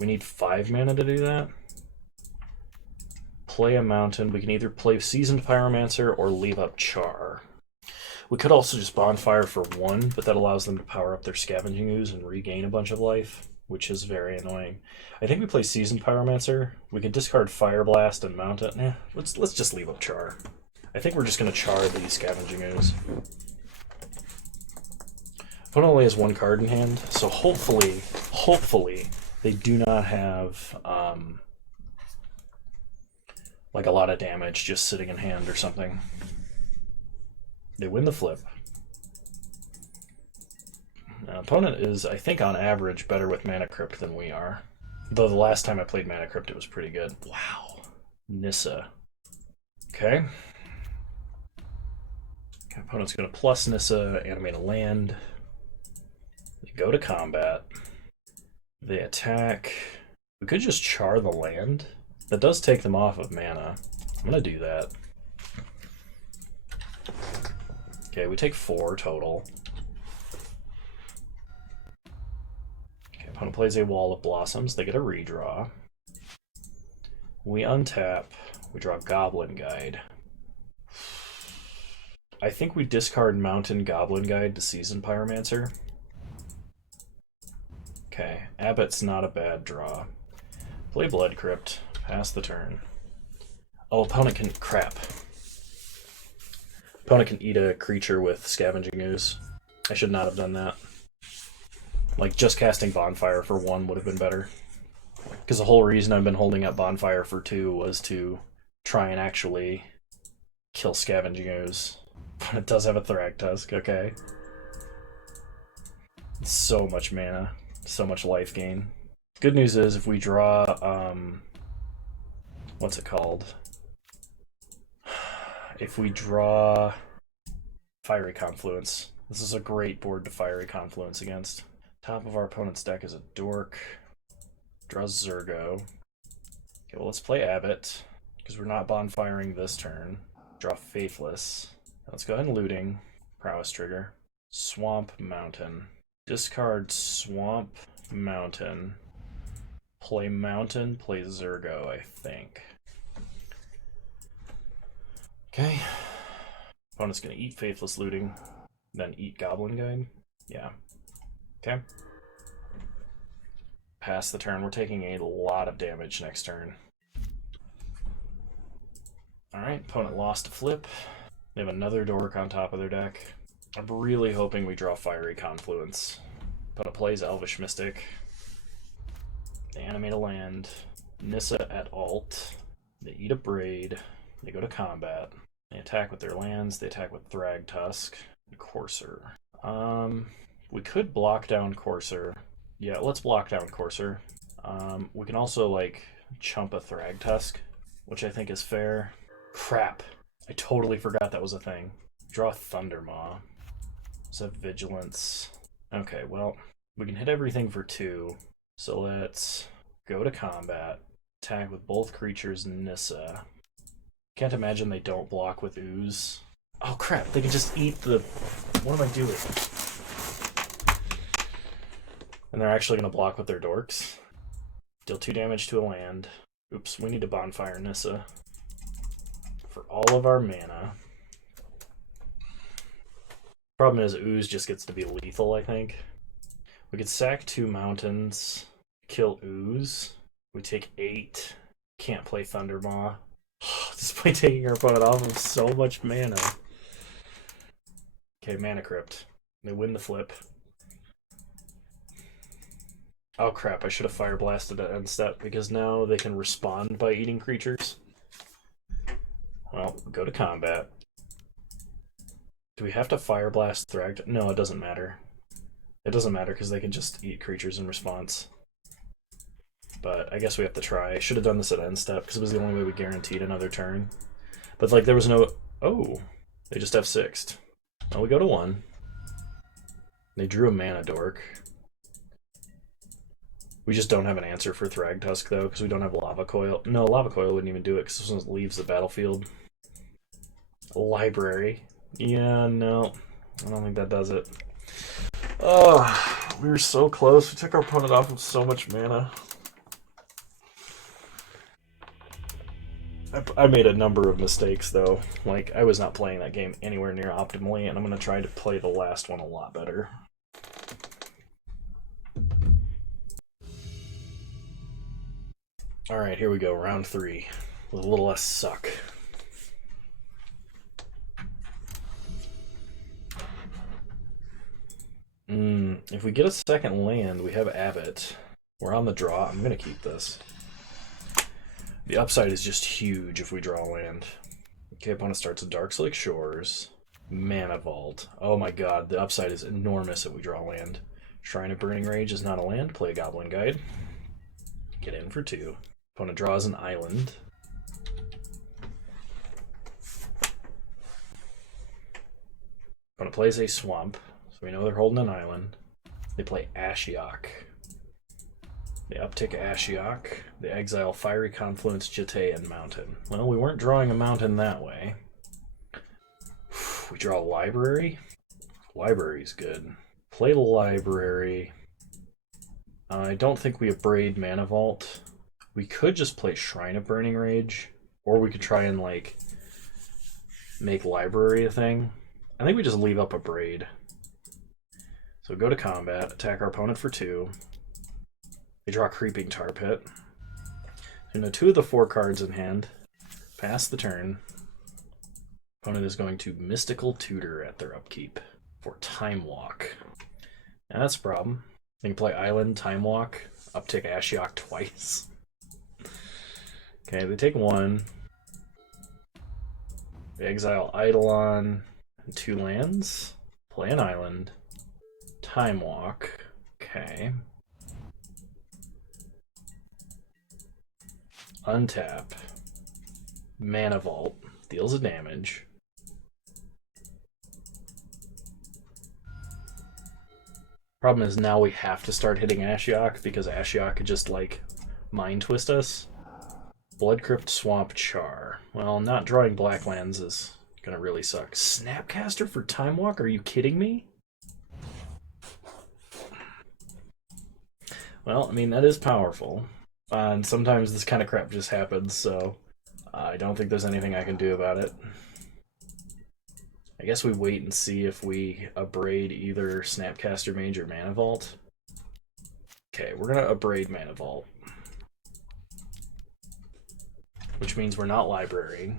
need 5 mana to do that. Play a Mountain. We can either play Seasoned Pyromancer or leave up Char. We could also just Bonfire for 1, but that allows them to power up their Scavenging Ooze and regain a bunch of life, which is very annoying. I think we play Seasoned Pyromancer. We can discard Fire Blast and mount it. Let's just leave up Char. I think we're just going to Char the Scavenging Ooze. Opponent only has 1 card in hand, so hopefully they do not have like a lot of damage just sitting in hand or something. They win the flip. Opponent is, I think, on average better with Mana Crypt than we are. Though the last time I played Mana Crypt, it was pretty good. Wow. Nissa. Okay. Opponent's going to plus Nissa, animate a land. They go to combat. They attack. We could just Char the land. That does take them off of mana. I'm going to do that. Okay, we take 4 total. Okay, opponent plays a Wall of Blossoms. They get a redraw. We untap. We draw Goblin Guide. I think we discard Mountain Goblin Guide to Season Pyromancer. Okay, Abbott's not a bad draw. Play Blood Crypt. Pass the turn. Oh, opponent can... Crap. Opponent can eat a creature with Scavenging Ooze. I should not have done that. Like, just casting Bonfire for 1 would have been better. Because the whole reason I've been holding up Bonfire for 2 was to try and actually kill Scavenging Ooze. But it does have a Thragtusk, okay. So much mana. So much life gain. Good news is if we draw, what's it called? If we draw Fiery Confluence, this is a great board to Fiery Confluence against. Top of our opponent's deck is a Dork. Draws Zergo. Okay, well, let's play Abbott, because we're not bonfiring this turn. Draw Faithless. Let's go ahead and looting. Prowess trigger. Swamp Mountain. Discard Swamp Mountain. Play Mountain, play Zergo, I think. Okay. Opponent's gonna eat Faithless Looting, then eat Goblin Guide. Yeah. Okay. Pass the turn. We're taking a lot of damage next turn. Alright, opponent lost a flip. They have another Dork on top of their deck. I'm really hoping we draw Fiery Confluence. Opponent plays Elvish Mystic. They animate a land. Nissa at alt. They eat a Braid. They go to combat. They attack with their lands. They attack with Thragtusk and Courser. We could block down Courser. Yeah, let's block down Courser. We can also, like, chump a Thragtusk, which I think is fair. Crap. I totally forgot that was a thing. Draw Thundermaw. Does have Vigilance. Okay, well, we can hit everything for 2. So let's go to combat. Attack with both creatures Nissa. Can't imagine they don't block with Ooze. Oh crap, they can just eat the... What am I doing? And they're actually going to block with their Dorks. Deal 2 damage to a land. Oops, we need to Bonfire Nissa. For all of our mana. Problem is, Ooze just gets to be lethal, I think. We could sack 2 mountains, kill Ooze. We take 8. Can't play Thundermaw. Despite taking our opponent off of so much mana. Okay, Mana Crypt. They win the flip. Oh crap, I should have Fire Blasted at end step, because now they can respond by eating creatures. Well, go to combat. Do we have to Fire Blast Thrag? No, it doesn't matter. It doesn't matter because they can just eat creatures in response. But I guess we have to try. I should have done this at end step because it was the only way we guaranteed another turn. But like there was no... Oh! They just F6'd. Well, we go to 1. They drew a Mana Dork. We just don't have an answer for Thragtusk though because we don't have Lava Coil. No, Lava Coil wouldn't even do it because this one leaves the battlefield. Library. Yeah, no. I don't think that does it. Oh, we were so close. We took our opponent off with so much mana. I made a number of mistakes, though. Like, I was not playing that game anywhere near optimally, and I'm going to try to play the last one a lot better. Alright, here we go. Round 3. With a little less suck. If we get a second land, we have Abbott. We're on the draw. I'm going to keep this. The upside is just huge if we draw land. Okay, opponent starts with Darkslake Shores. Mana Vault. Oh my god, the upside is enormous if we draw land. Shrine of Burning Rage is not a land. Play a Goblin Guide. Get in for 2. Opponent draws an island. Opponent plays a swamp, so we know they're holding an island. They play Ashiok. They uptick Ashiok. They exile Fiery Confluence, Jete, and Mountain. Well, we weren't drawing a mountain that way. We draw a Library. Library's good. Play the Library. I don't think we have Braid Mana Vault. We could just play Shrine of Burning Rage. Or we could try and, like, make library a thing. I think we just leave up a braid. So go to combat, attack our opponent for 2. They draw Creeping Tar Pit. So now 2 of the 4 cards in hand. Pass the turn. Opponent is going to Mystical Tutor at their upkeep for Time Walk. Now that's a problem. They can play Island, Time Walk, uptick Ashiok twice. Okay, they take 1. They exile Eidolon and 2 lands. Play an island. Time Walk. Okay. Untap. Mana Vault. Deals a damage. Problem is now we have to start hitting Ashiok because Ashiok could just, like, Mind Twist us. Blood Crypt, Swamp, Char. Well, not drawing black lands is gonna really suck. Snapcaster for Time Walk? Are you kidding me? Well, I mean, that is powerful. And sometimes this kind of crap just happens, so I don't think there's anything I can do about it. I guess we wait and see if we abrade either Snapcaster Mage or Mana Vault. Okay, we're gonna abrade Mana Vault. Which means we're not librarying.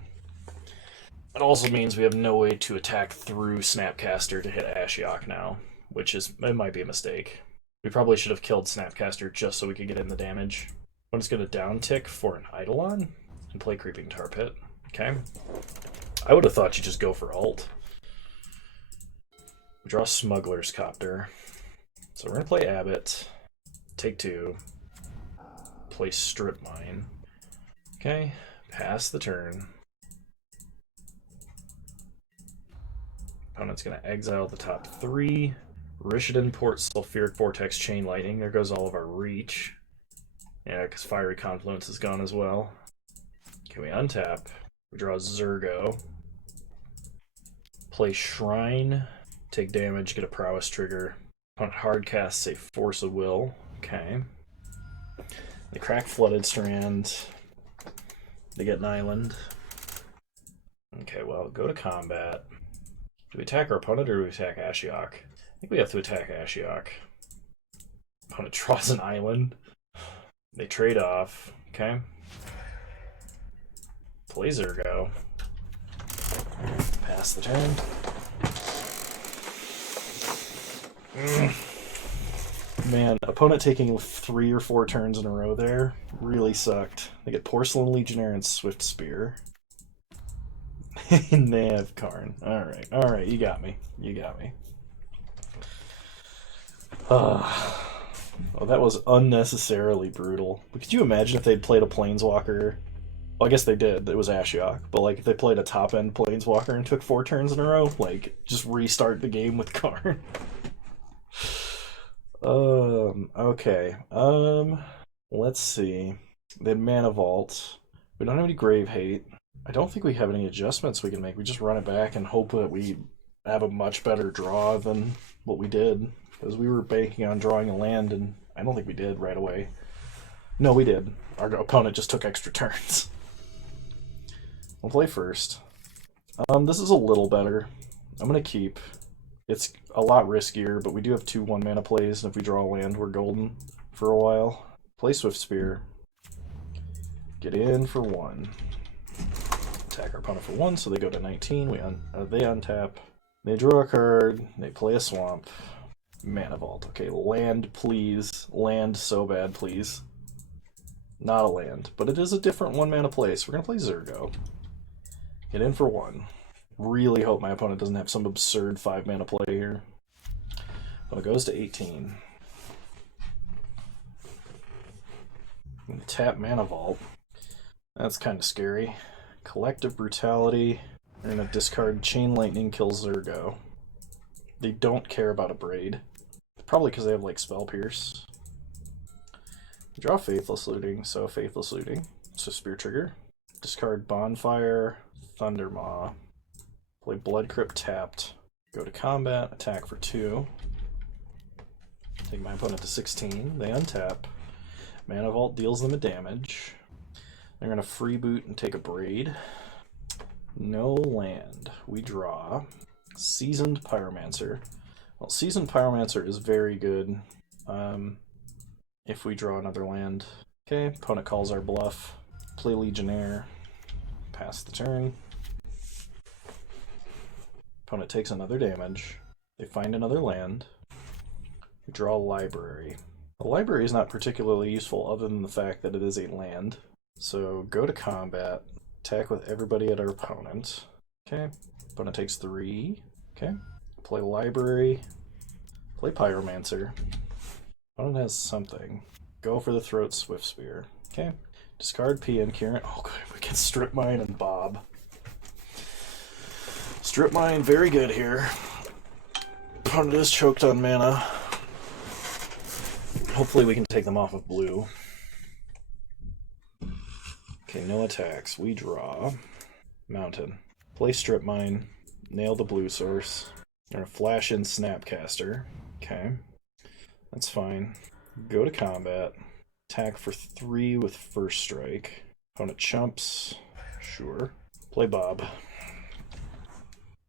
It also means we have no way to attack through Snapcaster to hit Ashiok now, which is, it might be a mistake. We probably should have killed Snapcaster just so we could get in the damage. I'm just going to down tick for an Eidolon and play Creeping Tar Pit. Okay. I would have thought you just go for ult. We draw Smuggler's Copter. So we're going to play Abbott. Take 2. Play Strip Mine. Okay. Pass the turn. Opponent's going to exile the top 3. Rishadan, Port, Sulfuric Vortex, Chain Lightning. There goes all of our reach. Yeah, because Fiery Confluence is gone as well. Can we untap? We draw Zergo. Play Shrine. Take damage, get a Prowess trigger. Opponent hard casts a Force of Will. Okay. They crack Flooded Strand. They get an island. Okay, well, go to combat. Do we attack our opponent or do we attack Ashiok? I think we have to attack Ashiok. Opponent draws an island. They trade off. Okay. Play Zergo. Pass the turn. Man, opponent taking 3 or 4 turns in a row there really sucked. They get Porcelain Legionnaire and Swift Spear. And they have Karn. Alright, you got me. You got me. Oh, that was unnecessarily brutal. But could you imagine if they'd played a Planeswalker? Well, I guess they did. It was Ashiok. But, like, if they played a top-end Planeswalker and took 4 turns in a row, like, just restart the game with Karn. Okay. Let's see. They had Mana Vault. We don't have any Grave Hate. I don't think we have any adjustments we can make. We just run it back and hope that we have a much better draw than what we did. Because we were banking on drawing a land, and I don't think we did right away. No, we did. Our opponent just took extra turns. We'll play first. This is a little better. I'm going to keep. It's a lot riskier, but we do have 2 1-mana plays, and if we draw a land, we're golden for a while. Play Swift Spear. Get in for 1. Attack our opponent for 1, so they go to 19. They untap. They draw a card. They play a swamp. Mana Vault. Okay, land, please. Land so bad, please. Not a land, but it is a different 1-mana play, so we're going to play Zergo. Get in for 1. Really hope my opponent doesn't have some absurd 5-mana play here. But it goes to 18. Tap Mana Vault. That's kind of scary. Collective Brutality. We're going to discard Chain Lightning, kill Zergo. They don't care about a Braid. Probably because they have, like, Spell Pierce. Draw Faithless Looting, so Faithless Looting. So Spear Trigger. Discard Bonfire, Thundermaw. Play Blood Crypt tapped. Go to combat, attack for 2. Take my opponent to 16. They untap. Mana Vault deals them a damage. They're going to freeboot and take a braid. No land. We draw Seasoned Pyromancer. Well, Seasoned Pyromancer is very good if we draw another land. Okay, opponent calls our bluff. Play Legionnaire. Pass the turn. Opponent takes another damage. They find another land. We draw a library. The library is not particularly useful other than the fact that it is a land. So go to combat. Attack with everybody at our opponent. Okay. Opponent takes 3. Okay. Play library. Play Pyromancer. Opponent has something. Go for the Throat Swift Spear. Okay. Discard P and Kieran. Oh, good. We can Strip Mine and Bob. Strip Mine, very good here. Opponent is choked on mana. Hopefully we can take them off of blue. Okay, no attacks. We draw. Mountain. Play Strip Mine. Nail the blue source. We're gonna flash in Snapcaster. Okay. That's fine. Go to combat. Attack for 3 with First Strike. Opponent chumps. Sure. Play Bob.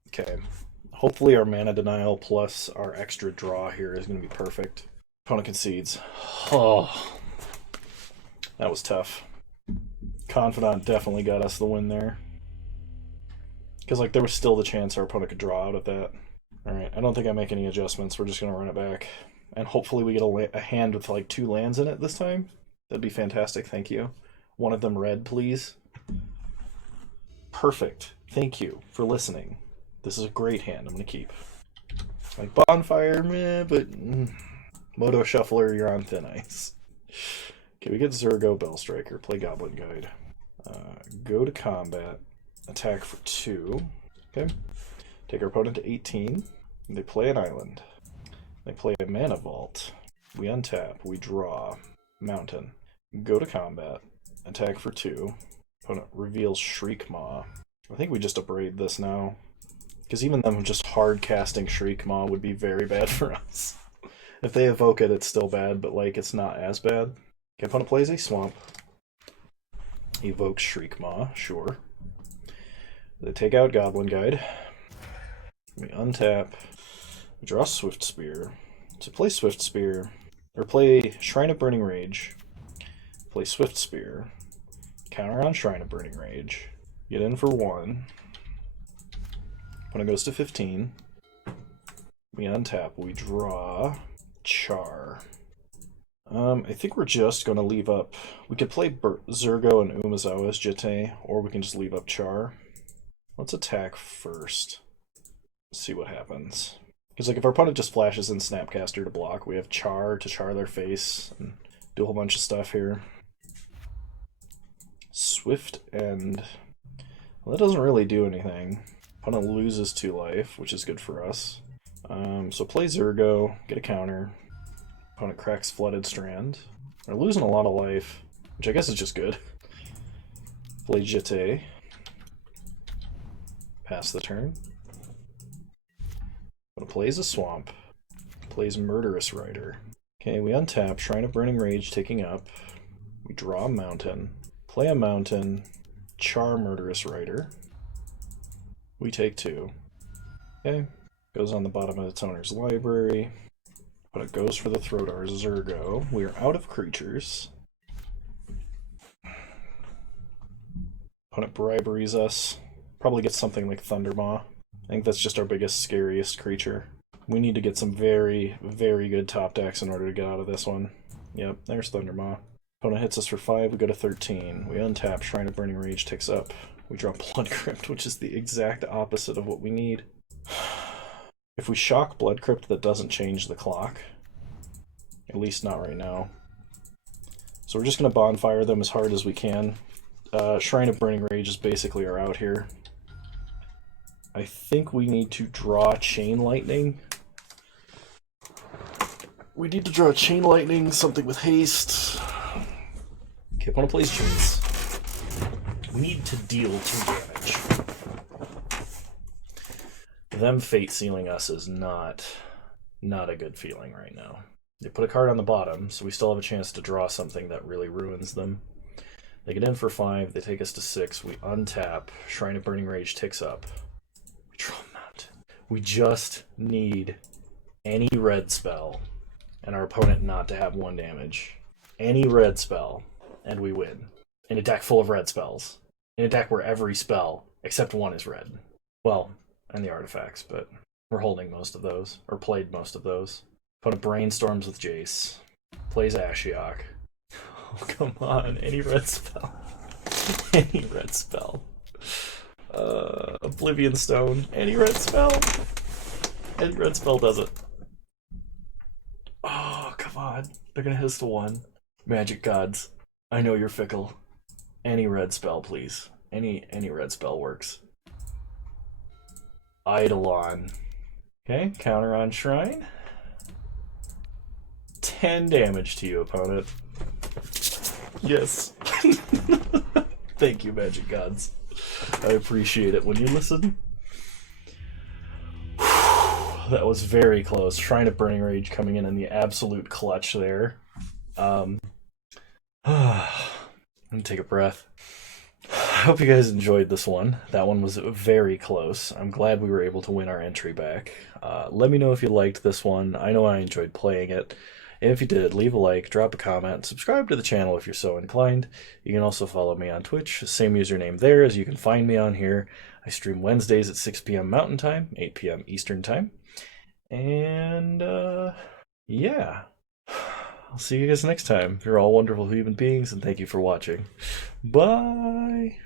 Okay. Hopefully our mana denial plus our extra draw here is going to be perfect. Opponent concedes. Oh, that was tough. Confidant definitely got us the win there. Because like there was still the chance our opponent could draw out of that. Alright, I don't think I make any adjustments. We're just going to run it back. And hopefully we get a hand with like 2 lands in it this time. That'd be fantastic, thank you. One of them red, please. Perfect. Thank you for listening. This is a great hand I'm going to keep. Like Bonfire, meh, but Moto Shuffler, you're on thin ice. Okay, we get Zurgo, Bellstriker, play Goblin Guide. Go to combat, attack for 2. Okay. Take our opponent to 18. They play an island. They play a Mana Vault. We untap, we draw. Mountain. Go to combat, attack for 2. Opponent reveals Shriek Maw. I think we just abrade this now. Because even them just hard casting Shriek Maw would be very bad for us. If they evoke it, it's still bad, but like it's not as bad. Okay, opponent plays a Swamp. Evokes Shriek Maw, sure. They take out Goblin Guide. We untap. We draw Swift Spear. To play Swift Spear, or play Shrine of Burning Rage. Play Swift Spear. Counter on Shrine of Burning Rage. Get in for 1. Opponent goes to 15. We untap. We draw Char. I think we're just going to leave up... We could play Zurgo and Umezawa as Jitte, or we can just leave up Char. Let's attack first. See what happens. Because like if our opponent just flashes in Snapcaster to block, we have Char to char their face and do a whole bunch of stuff here. Swift End. Well, that doesn't really do anything. Opponent loses 2 life, which is good for us. So play Zurgo, get a counter. Opponent cracks Flooded Strand. They're losing a lot of life, which I guess is just good. Play Jitte. Pass the turn. Opponent plays a Swamp. Plays Murderous Rider. Okay, we untap, Shrine of Burning Rage taking up. We draw a Mountain. Play a Mountain. Char Murderous Rider. We take 2. Okay. Goes on the bottom of its owner's library. But it goes for the Throdar Zurgo. We are out of creatures. Opponent briberies us. Probably gets something like Thundermaw. I think that's just our biggest, scariest creature. We need to get some very, very good top decks in order to get out of this one. Yep, there's Thundermaw. Opponent hits us for 5, we go to 13. We untap, Shrine of Burning Rage takes up. We draw Blood Crypt, which is the exact opposite of what we need. If we shock Blood Crypt, that doesn't change the clock. At least not right now. So we're just going to Bonfire them as hard as we can. Shrine of Burning Rage is basically our out here. I think we need to draw Chain Lightning. We need to draw Chain Lightning, something with haste. Okay, opponent plays Chains. We need to deal 2 damage. Them Fate Sealing us is not a good feeling right now. They put a card on the bottom, so we still have a chance to draw something that really ruins them. They get in for 5, they take us to 6, we untap, Shrine of Burning Rage ticks up. We draw Mountain. We just need any red spell, and our opponent not to have 1 damage. Any red spell, and we win. An attack full of red spells. An attack where every spell, except 1, is red. Well, and the artifacts, but we're holding most of those, or played most of those. Opponent brainstorms with Jace. Plays Ashiok. Oh, come on, any red spell. Any red spell. Oblivion Stone. Any red spell. Any red spell does it. Oh, come on. They're gonna hit us to 1. Magic gods. I know you're fickle. Any red spell, please. Any red spell works. Eidolon. Okay, counter on Shrine. 10 damage to you, opponent. Yes. Thank you, Magic Gods. I appreciate it when you listen. That was very close. Shrine of Burning Rage coming in the absolute clutch there. I'm gonna take a breath. I hope you guys enjoyed this one. That one was very close. I'm glad we were able to win our entry back. Let me know if you liked this one. I know I enjoyed playing it. And if you did, leave a like, drop a comment, subscribe to the channel if you're so inclined. You can also follow me on Twitch, same username there as you can find me on here. I stream Wednesdays at 6 p.m. Mountain Time, 8 p.m. Eastern Time. And, yeah. I'll see you guys next time. You're all wonderful human beings, and thank you for watching. Bye!